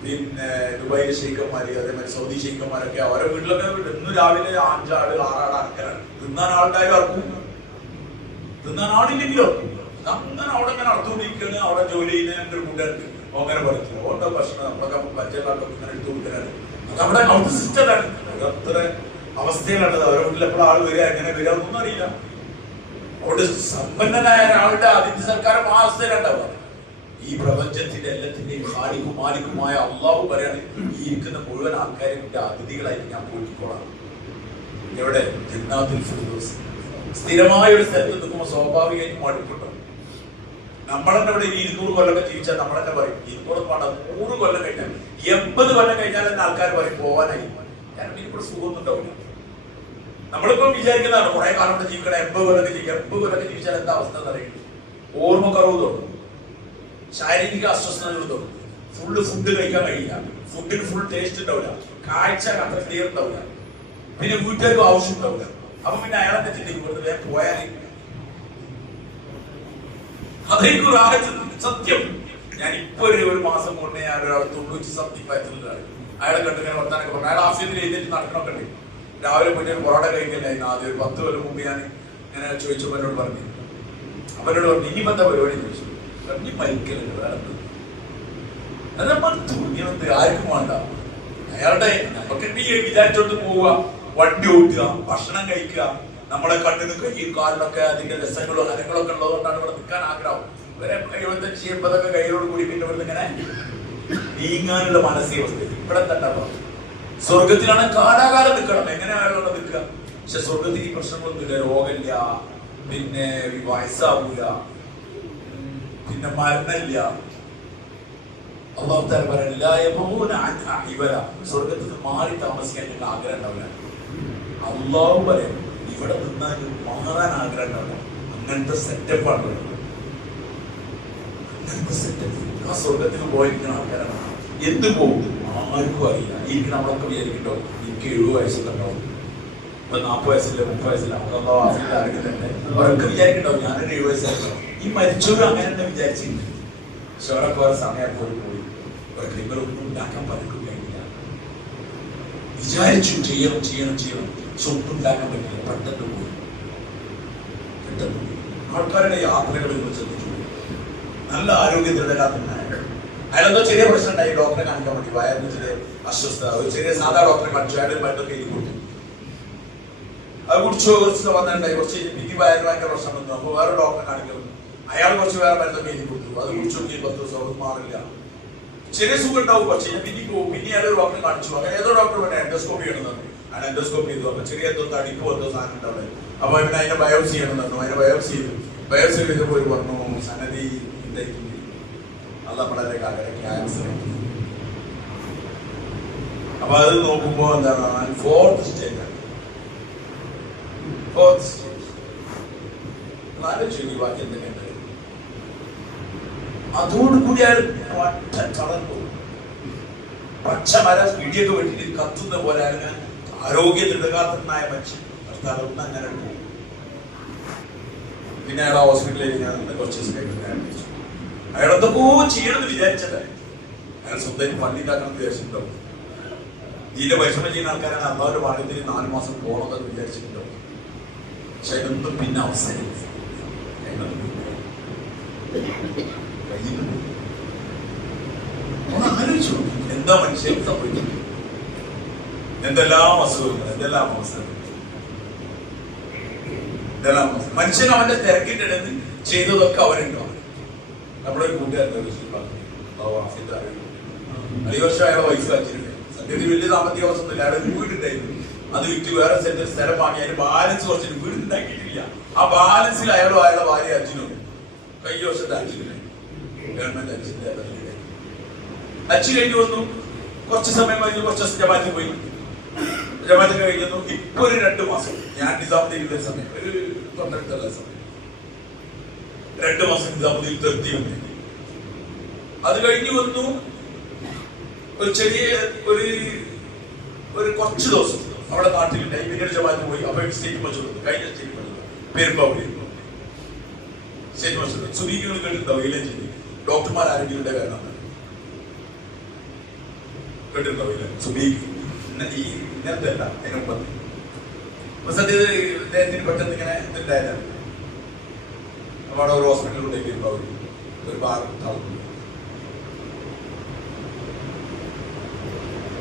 പിന്നെ ദുബായിലെ ഷെയ്ഖന്മാര്, അതേമാതിരി സൗദി ഷെയ്ഖന്മാരൊക്കെ അവരെ വീട്ടിലൊക്കെ ഇന്ന് രാവിലെ 5 ആട് 6 ആട് അറക്കലാണ്. തിന്നാൻ ആളുണ്ടായാലും അറക്കും, തിന്നാൻ ആളില്ലെങ്കിലോ അങ്ങനെ അവിടെ ഇങ്ങനെ അറുത്തുകൊണ്ടിരിക്കുകയാണ്. അവിടെ ജോലി ചെയ്യുന്ന ഒരു കൂട്ടുകാർക്ക് അങ്ങനെ പറിക്കില്ല. ഓരോ ഭക്ഷണം നമ്മളൊക്കെ പച്ചക്കാട്ടൊക്കെ ഇങ്ങനെ എടുത്തു കൊടുക്കാനാണ്. നമ്മുടെ അവിടുത്തെ സിസ്റ്റമാണ്. അത്ര അവസ്ഥയിലുള്ളത്. അവരുടെ വീട്ടിൽ എപ്പോഴും ആള് വരിക, എങ്ങനെ വരിക ഒന്നും അറിയില്ല. അവിടെ സമ്പന്നനായ ഒരാളുടെ അതിഥി സൽക്കാരം ആ അവസ്ഥയിലുണ്ടാവുക. ഈ പ്രപഞ്ചത്തിന്റെ എല്ലാത്തിന്റെയും ഖാലിഖും മാലിക്കുമായ അല്ലാഹു പറയാണ്, ഈ ഇരിക്കുന്ന മുഴുവൻ ആൾക്കാരെ കുട്ടി അതിഥികളായിട്ട് ഞാൻ പോയിക്കോളാം. എവിടെ? ജന്നാത്തുൽ ഫിർദൗസ്. സ്ഥിരമായ ഒരു സ്ഥലത്ത് നിൽക്കുമ്പോൾ സ്വാഭാവികമായിട്ട് മടുപ്പുണ്ടാവും. നമ്മളെന്നെ ഇവിടെ 200 കൊല്ലമൊക്കെ ജീവിച്ചാൽ നമ്മളെന്നെ പറയും 200 വേണ്ട, 100 കൊല്ലം കഴിഞ്ഞാൽ 80 കൊല്ലം കഴിഞ്ഞാൽ തന്നെ ആൾക്കാർ പറയും പോവാനായി. കാരണം എനിക്കിവിടെ സുഖമൊന്നും ഉണ്ടാവില്ല. നമ്മളിപ്പോ വിചാരിക്കുന്നതാണ് കുറെ കാലം കൊണ്ട് ജീവിക്കണം, 80 കൊല്ലമൊക്കെ ജീവിക്കാം. 80 കൊല്ലമൊക്കെ ജീവിച്ചാൽ എന്താ അവസ്ഥ എന്ന് അറിയുന്നത്? ഓർമ്മക്കുറവ് തോന്നും, ശാരീരിക അസ്വസ്ഥതകൾ തോന്നും, ഫുഡ് കഴിക്കാൻ കഴിയില്ല, ഫുഡിന് ഫുൾ ടേസ്റ്റ് ഉണ്ടാവില്ല, കാഴ്ച അത്ര ക്ലിയർ ഉണ്ടാവില്ല, പിന്നെ വീട്ടുകാർക്കും ആവശ്യം ഉണ്ടാവില്ല. അപ്പൊ പിന്നെ അയാളെ ചിന്തിക്കും വെറുതെ പോയാൽ അതായിരിക്കും റാഹത്ത്. സത്യം, ഞാൻ ഇപ്പൊ ഒരു മാസം മുന്നേ ഞാൻ ഒരാൾ 90 വയസ്സുള്ള അയാളെ കണ്ടിങ്ങനെ വർത്താനൊക്കെ പറഞ്ഞു. അയാൾ ആഫീസിൽ എഴുതിയിട്ട് നടക്കണമൊക്കെ ഉണ്ട്. രാവിലെ പോയിട്ട് പൊറോട്ട കഴിക്കണ്ടായിരുന്നു. ആദ്യം ഒരു 10 കൊല്ലം മുമ്പ് ഞാൻ ഇങ്ങനെ ചോദിച്ചപ്പോൾ എന്നോട് പറഞ്ഞു, അവരോട് പറഞ്ഞു ഇനി എന്താ പരിപാടി ചോദിച്ചു. ഇനി മരിക്കലുണ്ട്, വേറെ അത് നമ്മൾ തുണിയൊന്നും ആർക്കും വേണ്ട. അയാളുടെ നമുക്ക് വിചാരിച്ചോണ്ട് പോവുക, വണ്ടി ഓട്ടുക, ഭക്ഷണം കഴിക്കുക, നമ്മളെ കണ്ണിന് കയ്യും കാലിലൊക്കെ അതിന്റെ രസങ്ങളോ ഹരങ്ങളൊക്കെ ഉള്ളതുകൊണ്ടാണ് ഇവിടെ നിൽക്കാൻ ആഗ്രഹം. ഇവരെ 75-80 കയ്യിലോട് കൂടി പിന്നെ ഇവിടെ ഇങ്ങനെ നീങ്ങാനുള്ള മാനസികാവസ്ഥ ഇവിടെ തന്നെ. സ്വർഗത്തിലാണ് കാലാകാലം നിൽക്കണം, എങ്ങനെയാണല്ലോ നിൽക്കുക. പക്ഷെ സ്വർഗത്തിൽ ഈ പ്രശ്നങ്ങളൊന്നുമില്ല, രോഗമില്ല, പിന്നെ വയസ്സാവൂല, പിന്നെ മരണമില്ല. അള്ളാഹു തആല പറയില്ല സ്വർഗത്തിൽ നിന്ന് മാറി താമസിക്കാൻ ഞങ്ങൾക്ക് ആഗ്രഹം ഉണ്ടാവില്ല. അള്ളാഹു പറയും ഇവിടെ നിന്നാൽ മാറാൻ ആഗ്രഹം ഉണ്ടാവില്ല. അങ്ങനത്തെ സെറ്റപ്പാണ്, അങ്ങനത്തെ സെറ്റപ്പ്. ആ സ്വർഗത്തിൽ പോയിരിക്കുന്ന ആൾക്കാരാണ്. എന്ത് പോകും ആർക്കും അറിയില്ല. എനിക്ക് നമ്മളൊക്കെ വിചാരിക്കണ്ടോ എനിക്ക് 70 വയസ്സുണ്ടാവും, ഇപ്പൊ 40 വയസ്സില്ല, 30 വയസ്സില്ല, നമുക്ക് അറിയുന്നുണ്ട്. അവരൊക്കെ വിചാരിക്കണ്ടോ ഞാനൊരു 70 വയസ്സായിരുന്നു. ഈ മരിച്ചവരും അങ്ങനെ തന്നെ വിചാരിച്ചിട്ടുണ്ട്. പക്ഷെ അവരൊക്കെ ഓരോ സമയം പോയി അവർക്ക് ഇവരൊന്നും ഉണ്ടാക്കാൻ പലർക്കും കഴിയില്ല. വിചാരിച്ചു ചെയ്യണം ചെയ്യണം ചെയ്യണം, സ്വന്തം ഉണ്ടാക്കാൻ പറ്റില്ല. പെട്ടെന്ന് പോയി. ആൾക്കാരുടെ യാത്രകൾ ശ്രദ്ധിച്ചു. നല്ല ആരോഗ്യത്തിലുള്ള അയാളെന്തോ ചെറിയ പ്രശ്നം ഉണ്ടായി, ഡോക്ടറെ കാണിക്കാൻ വേണ്ടി വയറിന് ചെറിയ അസ്വസ്ഥത, ഒരു ചെറിയ സാധാ ഡോക്ടറെ കാണിച്ചു. അയാൾ മരുന്നൊക്കെ എഴുതി കൊടുത്തു. അത് കുടിച്ചോ കുറച്ച് വന്നിട്ടുണ്ടായി. കുറച്ച് എനിക്ക് വയറിന് ഭയങ്കര പ്രശ്നം വന്നു. അപ്പൊ വേറെ ഡോക്ടറെ കാണിക്കുന്നു. അയാൾ കുറച്ച് വേറെ മരുന്നൊക്കെ എഴുതി കൊടുത്തു. അത് കുടിച്ചു നോക്കി 10 ദിവസം അത് മാറില്ല. ചെറിയ സുഖം ഉണ്ടാവും, പക്ഷേ ഞാൻ പിന്നെ പോകും. പിന്നെ അയാൾ ഡോക്ടറെ കാണിച്ചു. അങ്ങനെ ഏതോ ഡോക്ടർ വേണ്ട എൻഡോസ്കോപ്പി ചെയ്യണമെന്ന്. അയാൾ എൻഡോസ്കോപ്പി ചെയ്തു. അപ്പൊ ചെറിയ എന്തോ തടിപ്പോ എന്തോ സാധനം ഉണ്ടാവും. അപ്പൊ പിന്നെ അതിനെ ബയോപ്സി ചെയ്യണമെന്നു. അതിനെ ബയോപ്സി ചെയ്തു. ബയോപ്സി ചെയ്തപ്പോൾ പറഞ്ഞു സനതി എന്തായിരിക്കും അത് നമ്മുടെ ക്യാൻസർ. അപ്പൊ അത് നോക്കുമ്പോ എന്താണ് 4th സ്റ്റേജ് ആണ്. 4th stage. ആലോചിച്ചു ബാക്കി എന്തൊക്കെയുണ്ട്. അതോടുകൂടി അയാൾ തളർന്നു. പച്ചമരം ഇടിയൊക്കെ വെട്ടിട്ട് കത്തുന്ന പോലെ അയാൾ ആരോഗ്യ ദൃഢഗാത്രനായ മനുഷ്യൻ തളർന്ന് അങ്ങനെ പോകും. പിന്നെ അയാൾ ഹോസ്പിറ്റലിലേക്ക് ഞാൻ കുറച്ച് ദിവസം കഴിഞ്ഞു. അയാൾ എന്തൊക്കെയോ ചെയ്യണമെന്ന് വിചാരിച്ചത്. അയാൾ സ്വന്തം പള്ളി ഉണ്ടാക്കണം വിചാരിച്ചിട്ടുണ്ടാവും. ഇതിന്റെ വിഷമം ചെയ്യുന്ന ആൾക്കാരാണ് അള്ളാഹുവിന്റെ മാർഗത്തിൽ 4 മാസം പോകണമെന്ന് വിചാരിച്ചിട്ടുണ്ടാവും. പക്ഷെ ഇതൊന്നും പിന്നെ അവസരം ആലോചിച്ചു എന്താ മനുഷ്യൻ സംഭവിക്കുന്നത്, എന്തെല്ലാം അസുഖങ്ങൾ, എന്തെല്ലാം അവസരം, എന്തെല്ലാം അവസരം. മനുഷ്യൻ അവന്റെ തിരക്കിന്റെ ഇടയിൽ ചെയ്തതൊക്കെ അവരുണ്ടാവും. നമ്മുടെ ഒരു കൂട്ടുകാരൻ ഈ വർഷം അയാളെ വയസ്സ് വച്ചിട്ടുണ്ട്. സത്യത്തിൽ വലിയ സാമ്പത്തിക അവസ്ഥ അയാളെ വീടുണ്ടായിരുന്നു. അത് വിറ്റ് വേറെ സ്ഥലം വാങ്ങി അതിന്റെ ബാലൻസ് കുറച്ചിട്ട് വീടുണ്ടാക്കിയിട്ടില്ല. ആ ബാലൻസിൽ അയാളും അയാളുടെ ഭാര്യ അച്ഛനും കഴിഞ്ഞ വർഷത്തെ അച്ഛനില്ല, ഗവൺമെന്റ് അച്ഛൻ്റെ അച്ഛൻ കഴിഞ്ഞു വന്നു. കുറച്ച് സമയം കഴിഞ്ഞു, കുറച്ച് ദിവസം ജമാഅത്തിൽ പോയി. ജമാഅത്ത് കഴിഞ്ഞു. ഇപ്പൊ ഒരു 2 മാസം ഞാൻ നിസാമുദ്ദീനിന്റെ സമയം ഒരു തൊട്ടടുത്തുള്ള സമയം 2 മാസം നിസാമുദ്ദീൻ നിർത്തി വന്നു. അത് കഴിഞ്ഞു വന്നു. ഒരു ചെറിയ ഒരു കുറച്ച് ദിവസം അവിടെ നാട്ടിലുണ്ട്. പിന്നീട് ജമാഅത്ത് പോയി. അപ്പൊ സ്റ്റേറ്റ് മച്ചൂർ കഴിഞ്ഞ സ്റ്റേറ്റ് മച്ചൂർ പെരുമ്പാവൂർ സ്റ്റേറ്റ് മച്ചൂർ സുബീകൾ കേട്ടിട്ടുണ്ടാവും. ഇല്ലേ ഡോക്ടർമാർ ആരോഗ്യയുടെ കാരണം കേട്ടിട്ടുണ്ടാവില്ല. സുബീഖ് ഈ ഇന്നത്തെ അല്ല, അതിന് മുമ്പ് സത്യത്തിൽ അദ്ദേഹത്തിന് പെട്ടെന്ന് ഇങ്ങനെ ഇതുണ്ടായതാണ്. അപ്പൊ അവിടെ ഒരു ഹോസ്പിറ്റലിലുണ്ടെങ്കിൽ ഒരു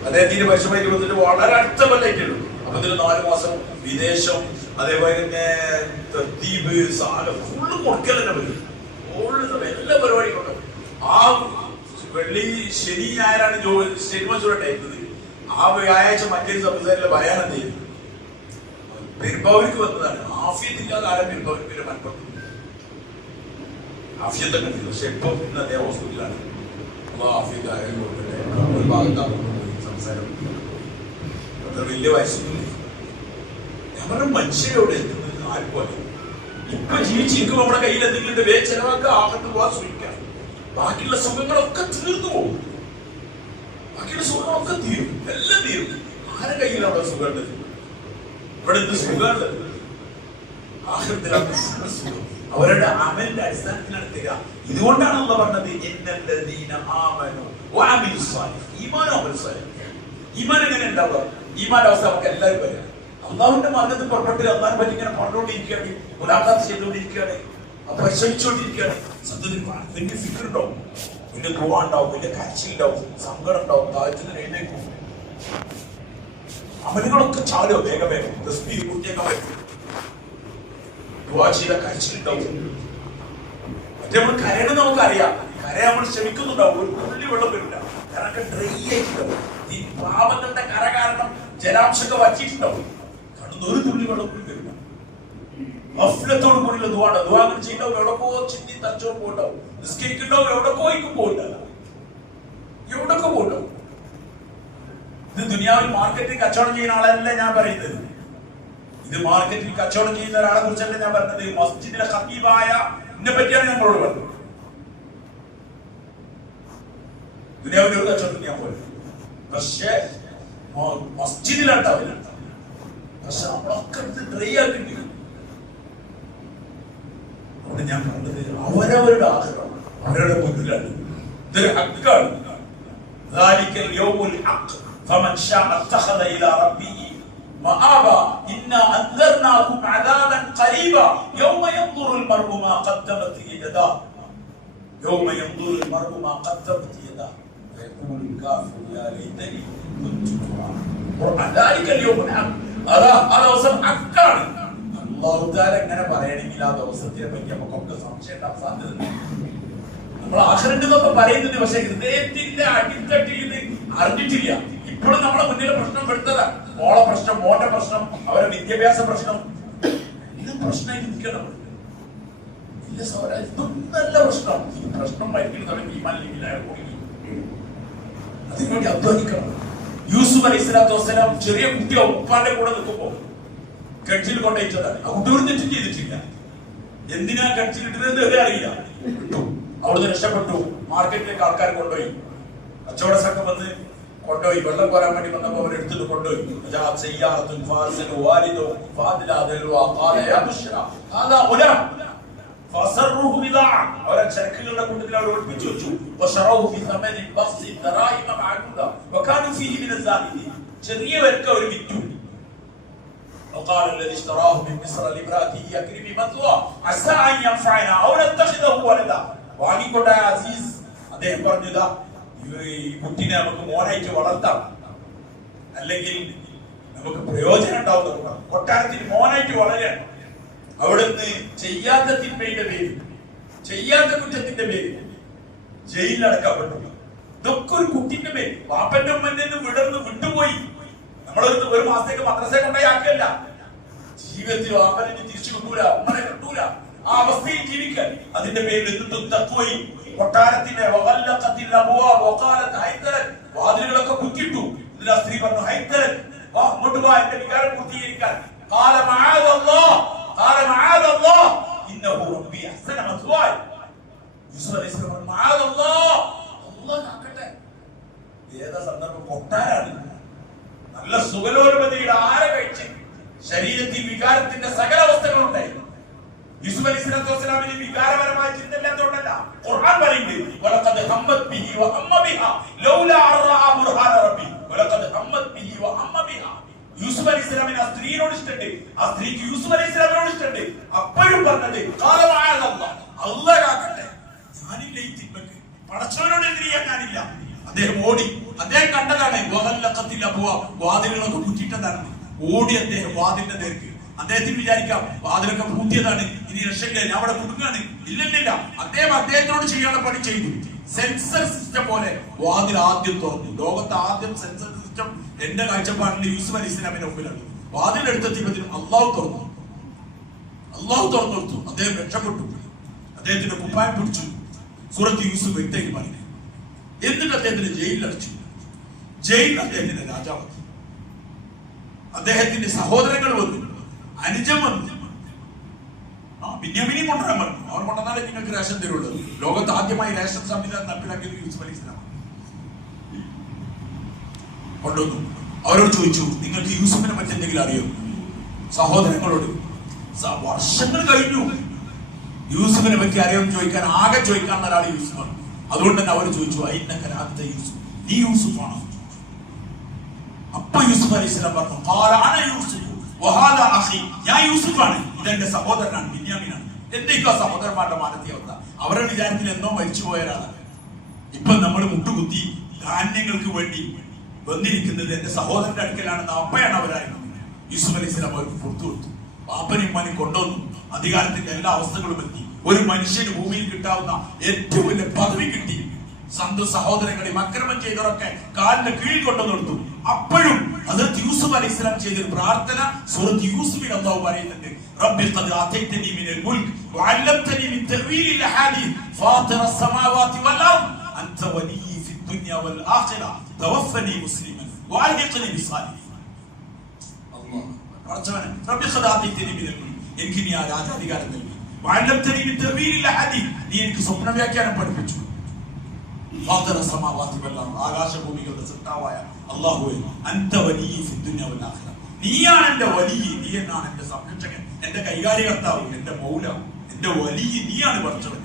അദ്ദേഹത്തിന്റെ പരിശ്രമത്തിൽ വന്നിട്ട് വളരെ അടുത്ത കൊല്ലായിട്ടുള്ളൂ. അപ്പൊ ഇതിൽ 4 മാസം വിദേശം, അതേപോലെ തന്നെ ദ്വീപ് സാധനം ഫുള്ള് കൊടുക്കൽ തന്നെ പറ്റും. എല്ലാ പരിപാടിയും ഉണ്ട്. ആ വെള്ളി ശനി ഞായറാണ് സ്റ്റേറ്റ് മച്ചൂർ ഉണ്ടായിരുന്നത്. ആ വ്യാഴാഴ്ച മറ്റൊരു സംസ്ഥാനത്തിലെ ബയാനം ചെയ്യുന്നു. പെരുമ്പാവൂർക്ക് വന്നതാണ്. ആഫിയത്തില്ലാതെ ആരും പെരുമ്പാവൂർക്ക് മലപ്പുറത്ത് ആഫിയത്തൊക്കെ ഉണ്ട്. പക്ഷെ ഇപ്പൊ ഇന്ന് അദ്ദേഹം ഹോസ്പിറ്റലാണ്. അപ്പൊ ആഫിയത്ത് ആരും കൊടുക്കട്ടെ. ഒരു ഭാഗത്താണ് സംസാരം. വലിയ വയസ്സൊന്നും ഞാൻ പറഞ്ഞ മനുഷ്യരോട് എത്തുന്നത് ആർക്കും അല്ല. ഇപ്പൊ ജീവിച്ചിരിക്കും നമ്മുടെ കയ്യിൽ എന്തെങ്കിലും വേ ചെലവാക്കുക, ആകത്ത് പോകാൻ ശ്രമിക്കാം. ബാക്കിയുള്ള സുഖങ്ങളൊക്കെ തീർന്നു പോകും. ബാക്കിയുള്ള സുഖമൊക്കെ തീരും, എല്ലാം തീരും. ആരുടെ കയ്യിലാണ് അവിടെ സുഖമുള്ളത്? ഇവിടെ എന്ത് സുഖമുള്ളത്? ആഖിറത്തിലാണ് സുഖം. അവരുടെ അമലിന്റെ അടിസ്ഥാനത്തിലാണ് തരിക. ഇതുകൊണ്ടാണ് അല്ലാഹു പറഞ്ഞത് ഇന്നല്ലദീന ആമനു വഅമിലുസ് സാലിഹ്. ഈമാനും അമലും സാലിഹ്. ഈമാൻ എങ്ങനെ ഉണ്ടാവുക? ഈമാന്റെ അവസ്ഥ നമുക്ക് എല്ലാവരും പറയാം. അള്ളാഹുവിന്റെ മാർഗത്തിൽ പുറപ്പെട്ട് അള്ളാഹിനെ പറ്റി ഇങ്ങനെ പറഞ്ഞുകൊണ്ടിരിക്കുകയാണ്, മുലാഖാത്ത് ചെയ്തുകൊണ്ടിരിക്കുകയാണ്, പരിശ്രമിച്ചുകൊണ്ടിരിക്കുകയാണ്. സത്യത്തിൽ വലിയ ഫിക്ർ ഉണ്ടാവും, വലിയ ദുആ ഉണ്ടാവും, വലിയ കരച്ചിലുണ്ടാവും, സങ്കടം ഉണ്ടാവും, താഴത്തിന് എഴുന്നേക്കും. അമലുകളൊക്കെ ചാലോ വേഗം വേഗം തസ്ബീഹ് പൂർത്തിയാക്കാൻ പറ്റും. ദുആ ചെയ്ത കരച്ചിലുണ്ടാവും. മറ്റേ നമ്മൾ കരയണം നമുക്കറിയാം, കരയാൻ നമ്മൾ ശ്രമിക്കുന്നുണ്ടാവും, ഒരു തുള്ളി വെള്ളം വരില്ല, കാരണം ഡ്രൈ ആയിട്ടുണ്ടാവും. ഈ പാപങ്ങളുടെ കര കാരണം ജലാംശമൊക്കെ വച്ചിട്ടുണ്ടാവും, കാരണം ഒരു തുള്ളി വെള്ളം കൂടി വരില്ല. മഫ്ലത്തോട് കൂടിയുള്ള ദുആണ്. ദുആ ചെയ്യുന്നവർ എവിടെക്കോ ചിന്തി തച്ചോ പോണ്ടാവും, നിസ്കരിക്കുന്നവർ എവിടെക്കോ പോയിട്ടല്ല, എവിടൊക്കെ പോണ്ടാവും. ഇത് ദുനിയാവിൽ മാർക്കറ്റിൽ കച്ചവടം ചെയ്യുന്ന ആളല്ല ഞാൻ പറയുന്നത്. ഇത് മാർക്കറ്റിൽ കച്ചവടം ചെയ്യുന്ന ഒരാളെ കുറിച്ചല്ല ഞാൻ പറഞ്ഞത്. മസ്ജിദിലെ ഖതീബായ എന്നെ പറ്റിയാണ് നമ്മളോട് പറഞ്ഞത്. ദുനിയാവിൽ ഒരു കച്ചവടത്തിന് ഞാൻ പോയി, പക്ഷേ മസ്ജിദിലുണ്ടാവില്ല. പക്ഷെ നമ്മളൊക്കെ ഡ്രൈ ആക്കിയിട്ടില്ല. അതുകൊണ്ട് ഞാൻ പറഞ്ഞത് അവരവരുടെ ആഗ്രഹം അവരുടെ മുന്നിലാണ്. ഇതൊരു ഹക്കാണ്. ذلك اليوم الحق فمن شاء اتخذ الى ربه مآبا إنا أنذرناكم عذابا قريبا يوم ينظر المرء ما قدمت يداه يوم ينظر المرء ما قدمت يداه ويقول الكافر يا ليتني كنت ترابا ذلك اليوم الحق. ആ ദിവസം ഹക്കാണ്. അല്ലാഹു തആല എങ്ങനെ പറയണമെങ്കിൽ ആ ദിവസത്തിനെ പറ്റി നമുക്കൊക്കെ സംശയം ഉണ്ടാവാൻ സാധ്യതയുണ്ട്. നമ്മൾ ആഖിറത്തൊക്കെ പറയുന്നുണ്ട്, പക്ഷെ ഹൃദയത്തിന്റെ അടിത്തട്ടിൽ ഇത് അറിഞ്ഞിട്ടില്ല. ഇപ്പോഴും നമ്മളെ മുന്നിലെ പ്രശ്നം പെടുത്തതാ. മോളെ പ്രശ്നം, മോന്റെ പ്രശ്നം, അവരുടെ വിദ്യാഭ്യാസ പ്രശ്നം, എല്ലാം പ്രശ്നമായിട്ട് നിൽക്കണം. ഇല്ല സഹോദര, ഇതൊന്നല്ല പ്രശ്നം. ഈ പ്രശ്നം മരിക്കുന്ന തുടങ്ങി ഈമാനില്ലെങ്കിൽ അയാൾ കുടുങ്ങി. അതിനുവേണ്ടി അധ്വാനിക്കണം. യൂസുഫ് അലൈഹി സ്വലാത്തു വസ്സലാം ചെറിയ കുട്ടി ഉപ്പാന്റെ കൂടെ നിൽക്കുമ്പോ കെട്ടിൽ കൊണ്ടയച്ചതാണ്. ആ കുട്ടി ഒരു തെറ്റും ചെയ്തിട്ടില്ല. എന്തിനാ കെട്ടിലിട്ടത് അറിയില്ല. വിട്ടു, അവിടുന്ന് രക്ഷപ്പെട്ടു. മാർക്കറ്റിലേക്ക് ആൾക്കാർ കൊണ്ടുപോയി, കച്ചവട സംഘം വന്ന് കൊണ്ടുപോയി. വെള്ളം കോരാൻ വേണ്ടി വന്നപ്പോ അവരെടുത്തിട്ട് കൊണ്ടുപോയി. അവരെ ചരക്കുകളുടെ കൂട്ടത്തിൽ അവർ ഒളിപ്പിച്ചു വെച്ചു. ചെറിയ വിലക്ക് അവർ വിറ്റു. وقال الذي اشتراه من مصر لامرأته أكرمي مثواه عسى أن ينفعنا أو نتخذه ولدا. വാങ്ങിക്കൊണ്ട അസീസ് അദ്ദേഹം പറഞ്ഞതാ, ഈ കുട്ടിനെ നമുക്ക് മോനായിട്ട് വളർത്താം, അല്ലെങ്കിൽ നമുക്ക് പ്രയോജനം ഉണ്ടാവും. കൊട്ടാരത്തിൽ മോനായിട്ട് വളരാൻ അവിടുന്ന് ചെയ്യാത്ത തിന്മയുടെ പേര്, ചെയ്യാത്ത കുറ്റത്തിന്റെ പേര് ജയിലിലടക്കപ്പെട്ടു. ഇതൊക്കെ ഒരു കുട്ടിന്റെ പേര്. പാപ്പന്റെ ഉമ്മന്റെ വിടർന്ന് വിട്ടുപോയി. നമ്മളൊരു ഒരു മാസത്തേക്ക് മദ്രസയെ കൊണ്ടായി ആക്കിയല്ല. ജീവിതത്തിൽ വാപ്പനെ തിരിച്ചു കിട്ടൂല, ഉമ്മനെ കിട്ടൂല. ആ അവസ്ഥയിൽ ജീവിക്കാൻ അതിന്റെ പേരിൽ എന്തും തക്കുവയും കൊട്ടാരത്തിന്റെ വാതിലുകളൊക്കെ കുറ്റിട്ടു. ഇതിലാ സ്ത്രീ പറഞ്ഞു, ഹൈത്തരൻ വാ, അങ്ങോട്ട് വാ, എന്റെ വികാരം പൂർത്തീകരിക്കാൻ. ഏതാ സന്ദർഭം? കൊട്ടാരാണ്. നല്ല സുഖലോലുപതിയുടെ ആരെ കഴിച്ച് ശരീരത്തിൽ വികാരത്തിന്റെ സകല അവസ്ഥകളുണ്ടായി. യൂസുഫ് അലൈഹി സ്വലാത്തു വസ്സലാമിന് വികാരപരമായ ചിന്തയില്ലാത്തതുകൊണ്ടല്ല. ഖുർആൻ പറയുന്നുണ്ട്, വലഖദ് ഹമ്മത് ബിഹി വഹമ്മ ബിഹാ ലൗലാ അർറാ ബുർഹാന റബ്ബി വലഖദ് ഹമ്മത് ബിഹി വഹമ്മ ബിഹാ. യൂസുഫ് അലൈഹി സ്വലാമിന് ആ സ്ത്രീയോട് ഇഷ്ടമുണ്ട്, ആ സ്ത്രീക്ക് യൂസുഫ് അലൈഹി സ്വലാമിനോട് ഇഷ്ടമുണ്ട്. അപ്പോഴും പറഞ്ഞത് അല്ലാഹ് കാക്കട്ടെ, ഞാനില്ല ഈ തിന്മക്ക്, പടച്ചവനോട് എതിരിയാൻ ഞാനില്ല. അദ്ദേഹം ഓടി. അദ്ദേഹം കണ്ടതാണ് വാതിലുകളൊക്കെ കുറ്റിട്ടതാണ്. ഓടി അദ്ദേഹം വാതിലിന്റെ നേർക്ക്. അദ്ദേഹത്തിന് വിചാരിക്കാം വാതിലൊക്കെ പൂട്ടിയതാണ്, ഇനി രക്ഷയില്ല, ഞാൻ അവിടെ കുടുങ്ങാണ്. ഇല്ലില്ല, അദ്ദേഹത്തോട് ചെയ്യാനുള്ള പണി ചെയ്തു. സെൻസർ സിസ്റ്റം പോലെ വാതിൽ ആദ്യം തുറന്നു. ലോകത്തെ ആദ്യം സെൻസർ സിസ്റ്റം എന്റെ കാഴ്ചപ്പാടിൽ യൂസുഫ് അലൈഹി സ്വലാമിന്റെ മുമ്പിലാണ്. വാതിലെടുത്തെത്തിയപ്പോഴത്തേനും അള്ളാഹു തുറന്നു കൊടുത്തു. അദ്ദേഹം രക്ഷപ്പെട്ടു. അദ്ദേഹത്തിന്റെ കുപ്പായം പിടിച്ചു. സൂറത്ത് യൂസുഫ് വ്യക്തമായിട്ട് പറഞ്ഞു. എന്നിട്ട് അദ്ദേഹത്തിന് ജയിലിലടച്ചു. ജയിലിൽ അദ്ദേഹത്തിന്റെ രാജാവ്, അദ്ദേഹത്തിന്റെ സഹോദരങ്ങൾ വന്നു, അനുജൻ വന്നു. ബിന്യാമിനെയും കൊണ്ടുവരാൻ പറഞ്ഞു. അവർ കൊണ്ടുവന്നാലേ നിങ്ങൾക്ക് റേഷൻ തരുള്ളൂ. ലോകത്ത് ആദ്യമായി റേഷൻ സംവിധാനം നടപ്പിലാക്കിയത് യൂസുഫ് അലൈഹി സ്വലാം. കൊണ്ടുവന്നു. അവരോട് ചോദിച്ചു, നിങ്ങൾക്ക് യൂസുഫിനെ പറ്റി എന്തെങ്കിലും അറിയോ? സഹോദരങ്ങളോട്. വർഷങ്ങൾ കഴിഞ്ഞു, യൂസുഫിനെ പറ്റി അറിയാമെന്ന് ചോദിക്കാൻ ആകെ ചോദിക്കാനുള്ള ഒരാൾ യൂസുഫാണ്. അതുകൊണ്ട് തന്നെ അവർ ചോദിച്ചു, യൂസുഫ്, നീ യൂസുഫാണോ? അപ്പൊ യൂസുഫ് അലൈഹിസ്സലാം പറഞ്ഞു, ഞാൻ യൂസുഫാണ്, ഇതെന്റെ സഹോദരനാണ്, ബിന്യാമീനാണ്. എന്തൊക്കെയോ സഹോദരന്മാരുടെ മാനത്തെ അവസ്ഥ. അവരുടെ വിചാരത്തിൽ എന്നോ മരിച്ചുപോയ ഒരാളാണ്. ഇപ്പൊ നമ്മൾ മുട്ടുകുത്തി ധാന്യങ്ങൾക്ക് വേണ്ടി വന്നിരിക്കുന്നത് എന്റെ സഹോദരന്റെ അടുക്കലാണെന്ന് അപ്പയാണ് അവരായിരുന്നു. യൂസുഫ് അലൈഹിസ്സലാം അവർക്ക് പുറത്തു കൊടുത്തു. പാപ്പനും ഉമ്മാനും കൊണ്ടുവന്നു. അധികാരത്തിന്റെ എല്ലാ അവസ്ഥകളും എത്തി. ഒരു മനുഷ്യന് ഭൂമിയിൽ കിട്ടാവുന്ന ഏറ്റവും വലിയ പദവി കിട്ടി. സ്വന്തം സഹോദരങ്ങളെയും അക്രമം ചെയ്തവരൊക്കെ കാലിന്റെ കീഴിൽ കൊണ്ടുവന്നു കൊടുത്തു. അപ്പോഴും ഹദ്റത്ത് യൂസുഫ് അലൈഹിസ്സലാം ചെയ്തൊരു പ്രാർത്ഥന സൂറത്ത് യൂസുഫിൽ അല്ലാഹു പറയുന്നുണ്ട്, റബ്ബി ഖദ് ആതൈതനി മിനൽ മുൽക്ക് വഅല്ലംതനി മിൻ തഅ്വീലിൽ അഹാദീസ് ഫാത്തിറസ് സമാവാതി വൽ അർദ് അൻത വലിയ്യി ഫിദ് ദുനിയ വൽ ആഖിറ തവഫനി മുസ്ലിമൻ വഅൽഹിഖ്നി ബിസ്സാലിഹീൻ. അല്ലാഹു റബ്ബന റബ്ബി ഖദ് ആതൈതനി മിനൽ മുൽക്ക്, എനിക്ക് നീ ആ രാജാധികാരം നൽകി. വഅല്ലംതനി മിൻ തഅ്വീലിൽ അഹാദീസ്, നീ എനിക്ക് സ്വപ്ന വ്യാഖ്യാനം പഠിപ്പിച്ചു. ആകാശഭൂമികളുടെ സൃഷ്ടാവായ അല്ലാഹുവേ, അൻത വലിയ്യി ഫിദ് ദുനിയ വൽ ആഖിറ, നീയാണ് എന്റെ വലിയ, നീ എന്നാണ് എന്റെ സംരക്ഷകൻ, എന്റെ കൈകാര്യകർത്താവ്, എന്റെ മൗല, എന്റെ വലിയ നീയാണ് പഠിച്ചവൻ.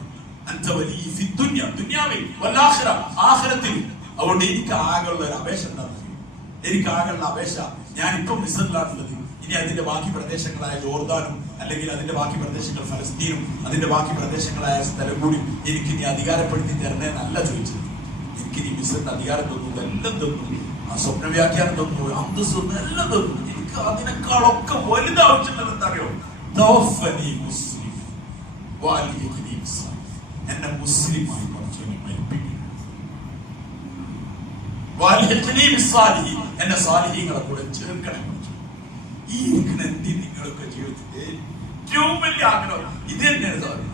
അൻത വലിയ്യി ഫിദ് ദുനിയ, ദുനിയാവിൽ, വൽ ആഖിറ, ആഖിറത്തിൽ. അതുകൊണ്ട് എനിക്ക് ആകെയുള്ള ഒരു അപേക്ഷ എന്താണെന്ന്, എനിക്ക് ആകെയുള്ള അപേക്ഷ, ഞാനിപ്പം മിസ്രിലാണുള്ളത്, ഇനി അതിന്റെ ബാക്കി പ്രദേശങ്ങളായ ജോർദാനും അല്ലെങ്കിൽ അതിന്റെ ബാക്കി പ്രദേശങ്ങൾ ഫലസ്തീനും അതിന്റെ ബാക്കി പ്രദേശങ്ങളായ സ്ഥലം കൂടി എനിക്ക് നീ അധികാരപ്പെടുത്തി തരണേന്നല്ല ചോദിച്ചത്. എനിക്ക് നീ മിസ്രിന്റെ അധികാരം തന്നു, എല്ലാം തന്നു, ആ സ്വപ്ന വ്യാഖ്യാനം തന്നു, അന്തസ് തന്നു, എല്ലാം തന്നു. എനിക്ക് അതിനേക്കാളൊക്കെ വലുത് ആവശ്യമുള്ളത് എന്താറിയോ? എന്നെ മുസ്ലിമായി എന്നെ സാലിഹീങ്ങളെ കൂടെ ചേർക്കണേ. ഈ എന്തി നിങ്ങളൊക്കെ ജീവിതത്തിന്റെ ഏറ്റവും വലിയ ആഗ്രഹം ഇത് തന്നെയാണ്,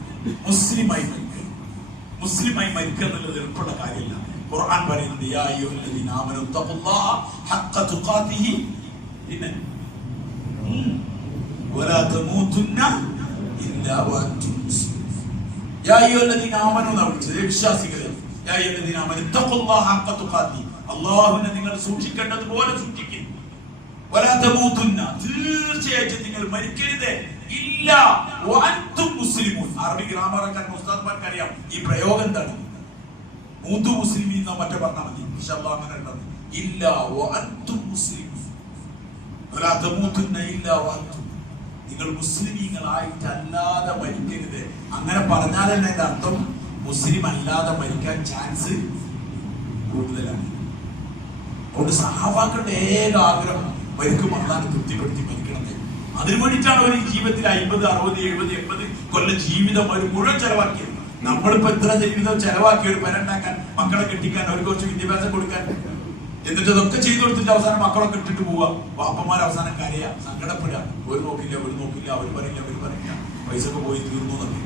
മുസ്ലിമായി മരിക്കുക. മുസ്ലിമായി മരിക്കുക എന്നുള്ളത് എളുപ്പമുള്ള കാര്യമില്ല. ഖുർആൻ പറയുന്നത്, യാ അയ്യുഹല്ലദീന ആമനൂ തഖുല്ലാഹ ഹഖ്ക തുഖാതിഹി വലാ തമൂതുന്ന ഇല്ലാ വഅൻതും മുസ്ലിമൂൻ. യാ അയ്യുഹല്ലദീന ആമനൂ എന്ന് വിളിച്ചത് വിശ്വാസികളെ, യാ അയ്യുഹല്ലദീന ആമനൂ തഖുല്ലാഹ ഹഖ്ക തുഖാതിഹി, അല്ലാഹുവിനെ നിങ്ങൾ സൂക്ഷിക്കേണ്ടതുപോലെ സൂക്ഷിക്കുക. വലാ തമൂതുന്ന, തീർച്ചയായിട്ടും നിങ്ങൾ മരിക്കരുത്, ഇല്ലാ വഅൻതും മുസ്ലിമൂൻ. അറബി ഗ്രാമറൊക്കെ ഉസ്താദ്മാർക്ക് അറിയാം ഈ പ്രയോഗം എന്താണ്. മൂതു മുസ്ലിമീൻ എന്നോ മറ്റോ പറഞ്ഞാൽ മതി, ഇൻഷാഅല്ലാഹ് അങ്ങനെ ഉള്ളത്. ഇല്ലാ വഅൻതും മുസ്ലിമൂൻ, വലാ തമൂതുന്ന ഇല്ലാ വഅൻതും, നിങ്ങൾ മുസ്ലിമീങ്ങളായിട്ട് അല്ലാതെ മരിക്കരുത്. അങ്ങനെ പറഞ്ഞാൽ തന്നെ അതിന്റെ അർത്ഥം മുസ്ലിം അല്ലാതെ മരിക്കാൻ ചാൻസ് കൂടുതലാണ്. അതുകൊണ്ട് സഹാബാക്കളുടെ ഏക ആഗ്രഹം മരിക്കും അള്ളാഹുവിനെ തൃപ്തിപ്പെടുത്തി മരിക്കണത്. അതിനു വേണ്ടിയിട്ടാണ് അവർ ജീവിതത്തിൽ 50, 60, 70, 80 കൊല്ലം ജീവിതം അവർ മുഴുവൻ ചെലവാക്കിയത്. നമ്മളിപ്പോ എത്ര ജീവിതം ചെലവാക്കി ഒരു പെരണ്ടാക്കാൻ, മക്കളെ കെട്ടിക്കാൻ, അവർക്ക് കുറച്ച് വിദ്യാഭ്യാസം കൊടുക്കാൻ, എന്നിട്ട് ഇതൊക്കെ ചെയ്തു കൊടുത്തിട്ട് അവസാനം മക്കളൊക്കെ ഇട്ടിട്ട് പോവുക. വാപ്പന്മാർ അവസാനം കരയാ, സങ്കടപ്പെടുക. ഒരു നോക്കില്ല, ഒരു നോക്കില്ല, അവർ പറയില്ല, അവർ പറയില്ല, പൈസ ഒക്കെ പോയി തീർന്നു എന്നൊക്കെ.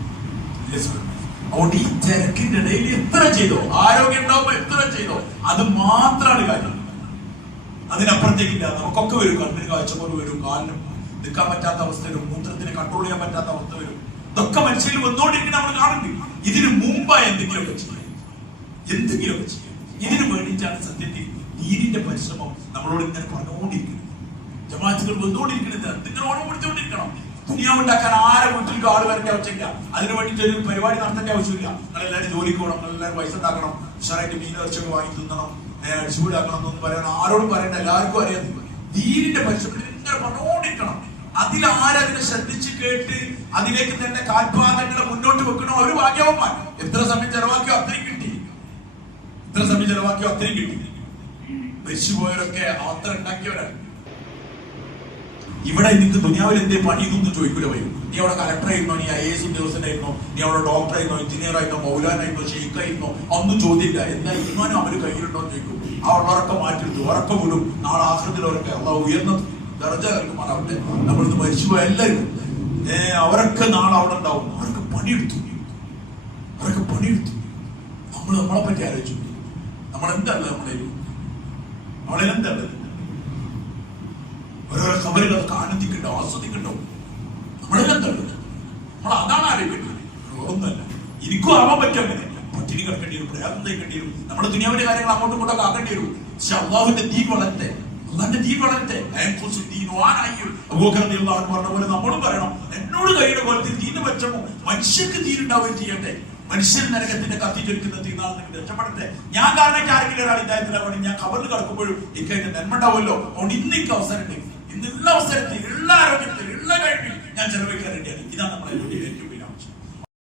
അതുകൊണ്ട് ഈ തിരക്കിന്റെ ഇടയിൽ എത്ര ചെയ്തോ, ആരോഗ്യം ഉണ്ടാവുമ്പോ എത്ര ചെയ്തോ, അത് മാത്രമാണ് കാര്യം. അതിനപ്പുറത്തേക്കില്ല. നമുക്കൊക്കെ വരും, കണ്ണിന് കാഴ്ചക്കുറവ് വരും, കാലിന് നിൽക്കാൻ പറ്റാത്ത അവസ്ഥ വരും, മൂത്രത്തിന് കൺട്രോൾ ചെയ്യാൻ പറ്റാത്ത അവസ്ഥ വരും. ഇതൊക്കെ മനുഷ്യരിൽ വന്നുകൊണ്ടിരിക്കുന്ന നമ്മൾ കാണുന്നുണ്ട്. ഇതിന് മുമ്പായി എന്തെങ്കിലുമൊക്കെ ചെയ്യും, എന്തെങ്കിലുമൊക്കെ ചെയ്യും. ഇതിനു വേണ്ടിയിട്ടാണ് സത്യത്തിൽ ദീനിന്റെ പരിശ്രമം നമ്മളോട് ഇങ്ങനെ പറഞ്ഞുകൊണ്ടിരിക്കുന്നത്. ജമാഅത്തുകൾ വന്നുകൊണ്ടിരിക്കുന്നത് എന്തെങ്കിലും ഓർമ്മപ്പെടുത്തിക്കൊണ്ടിരിക്കണം. ദുനിയാവുണ്ടാക്കാൻ ആരെ വീട്ടിൽ ആള് വരേണ്ട ആവശ്യമില്ല. അതിനു വേണ്ടിയിട്ട് ഒരു പരിപാടി നടത്തേണ്ട ആവശ്യമില്ല. നിങ്ങളെല്ലാവരും ജോലിക്ക് പോകണം, നിങ്ങളെല്ലാവരും പൈസ ഉണ്ടാക്കണം, ഉഷാറായിട്ട് മീൻ ഇറച്ചൊക്കെ വാങ്ങി തിന്നണം, ചൂടാക്കണം എന്നൊന്നും പറയണം, ആരോടും പറയണ്ട, എല്ലാവർക്കും അറിയാം. ദീനിന്റെ പരിശ്രമത്തിൽ ഇങ്ങനെ പറഞ്ഞുകൊണ്ടിരിക്കണം. അതിലാരതിനെ ശ്രദ്ധിച്ച് കേട്ട് അതിലേക്ക് തന്നെ കാൽപാദങ്ങളെ മുന്നോട്ട് വെക്കണോ ഒരു ഭാഗ്യവന്മാർ. എത്ര സമയം ചെലവാക്കിയോ അത്രയും കിട്ടി, എത്ര സമയം ചെലവാക്കിയോ അത്രയും കിട്ടി. മരിച്ചുപോയവരൊക്കെ അത്ര ഉണ്ടാക്കിയവരാണ്. ഇവിടെ നിനക്ക് ദുനിയാവിൽ എന്തേ പണി ഇതൊന്നും ചോദിക്കൂല വരും. നീ അവിടെ കലക്ടറായിരുന്നോ, നീ IAS ഉദ്യോഗസ്ഥനായിരുന്നോ, നീ അവിടെ ഡോക്ടറായിരുന്നോ, എഞ്ചിനീയറായിരുന്നോ, മൗലാനായിരുന്നോ, ഷെയ്ഖായിരുന്നോ, ഒന്നും ചോദ്യമില്ല. എന്താ ഈമാനും അവര് കയ്യിലുണ്ടോ എന്ന് ചോദിക്കും. ആ ഉള്ളവരൊക്കെ മാറ്റിയെടുത്തു, ഉറക്കം വിടും. നാളെ ആഖിറത്തിലവരൊക്കെ അള്ളാഹു ഉയർന്ന ദർജ നൽകുമാറാവട്ടെ. നമ്മളിന്ന് മരിച്ചുപോയ എല്ലാവരും അവരൊക്കെ നാളെ അവിടെ ഉണ്ടാവും. അവരൊക്കെ പണിയെടുത്തു, അവരൊക്കെ പണിയെടുത്തു. നമ്മളെ പറ്റി ആലോചിച്ചു. നമ്മളെന്തല്ല നമ്മളെന്തല്ലത് ഓരോരോ കബറിൽ അതൊക്കെ ആനന്ദിക്കണ്ടോ, ആസ്വദിക്കണ്ടോ? നമ്മളെല്ലാം തള്ളത് നമ്മൾ അതാണ് ആലോചിക്കുന്നത്. ഒന്നല്ല, എനിക്കും ആവാൻ പറ്റും. അങ്ങനെ പറ്റി പട്ടിണി കിടക്കേണ്ടി വരും, പ്രയാസം തയ്ക്കേണ്ടി വരും, നമ്മുടെ ദുനിയാവിന്റെ കാര്യങ്ങൾ അങ്ങോട്ടും ഇങ്ങോട്ടൊക്കെ ആക്കേണ്ടി വരും. പക്ഷെ അള്ളാഹുവിന്റെ ദീൻ വളരട്ടെ, അള്ളാന്റെ ദീൻ വളരട്ടെ. പറഞ്ഞ പോലെ നമ്മളും പറയണം, എന്നോട് കഴിയുടെ പോലത്തെ ദീന് പറ്റമോ, മനുഷ്യർക്ക് ദീനുണ്ടാവുകയും ചെയ്യട്ടെ. മനുഷ്യൻ നരകത്തിന്റെ കത്തിച്ചൊരുക്കുന്ന തീനാൾ നിങ്ങൾ രക്ഷപ്പെടട്ടെ. ഞാൻ കാരണം ആരെങ്കിലും ഒരാൾ ഇതായത്തിലാവണം, ഞാൻ ഖബറിൽ കിടക്കുമ്പോഴും എനിക്ക് അതിന്റെ നന്മ ഉണ്ടാവുമല്ലോ. അതുകൊണ്ട് ഇന്നേക്ക് അവസരമുണ്ട്, ഇന്നുള്ള അവസരത്തിൽ, ഉള്ള ആരോഗ്യത്തിൽ, ഉള്ള കഴിവിൽ ഞാൻ ചെലവഴിക്കാൻ വേണ്ടിയാണ്. ഇതാണ് നമ്മളെ ഏറ്റവും വലിയ ആവശ്യം.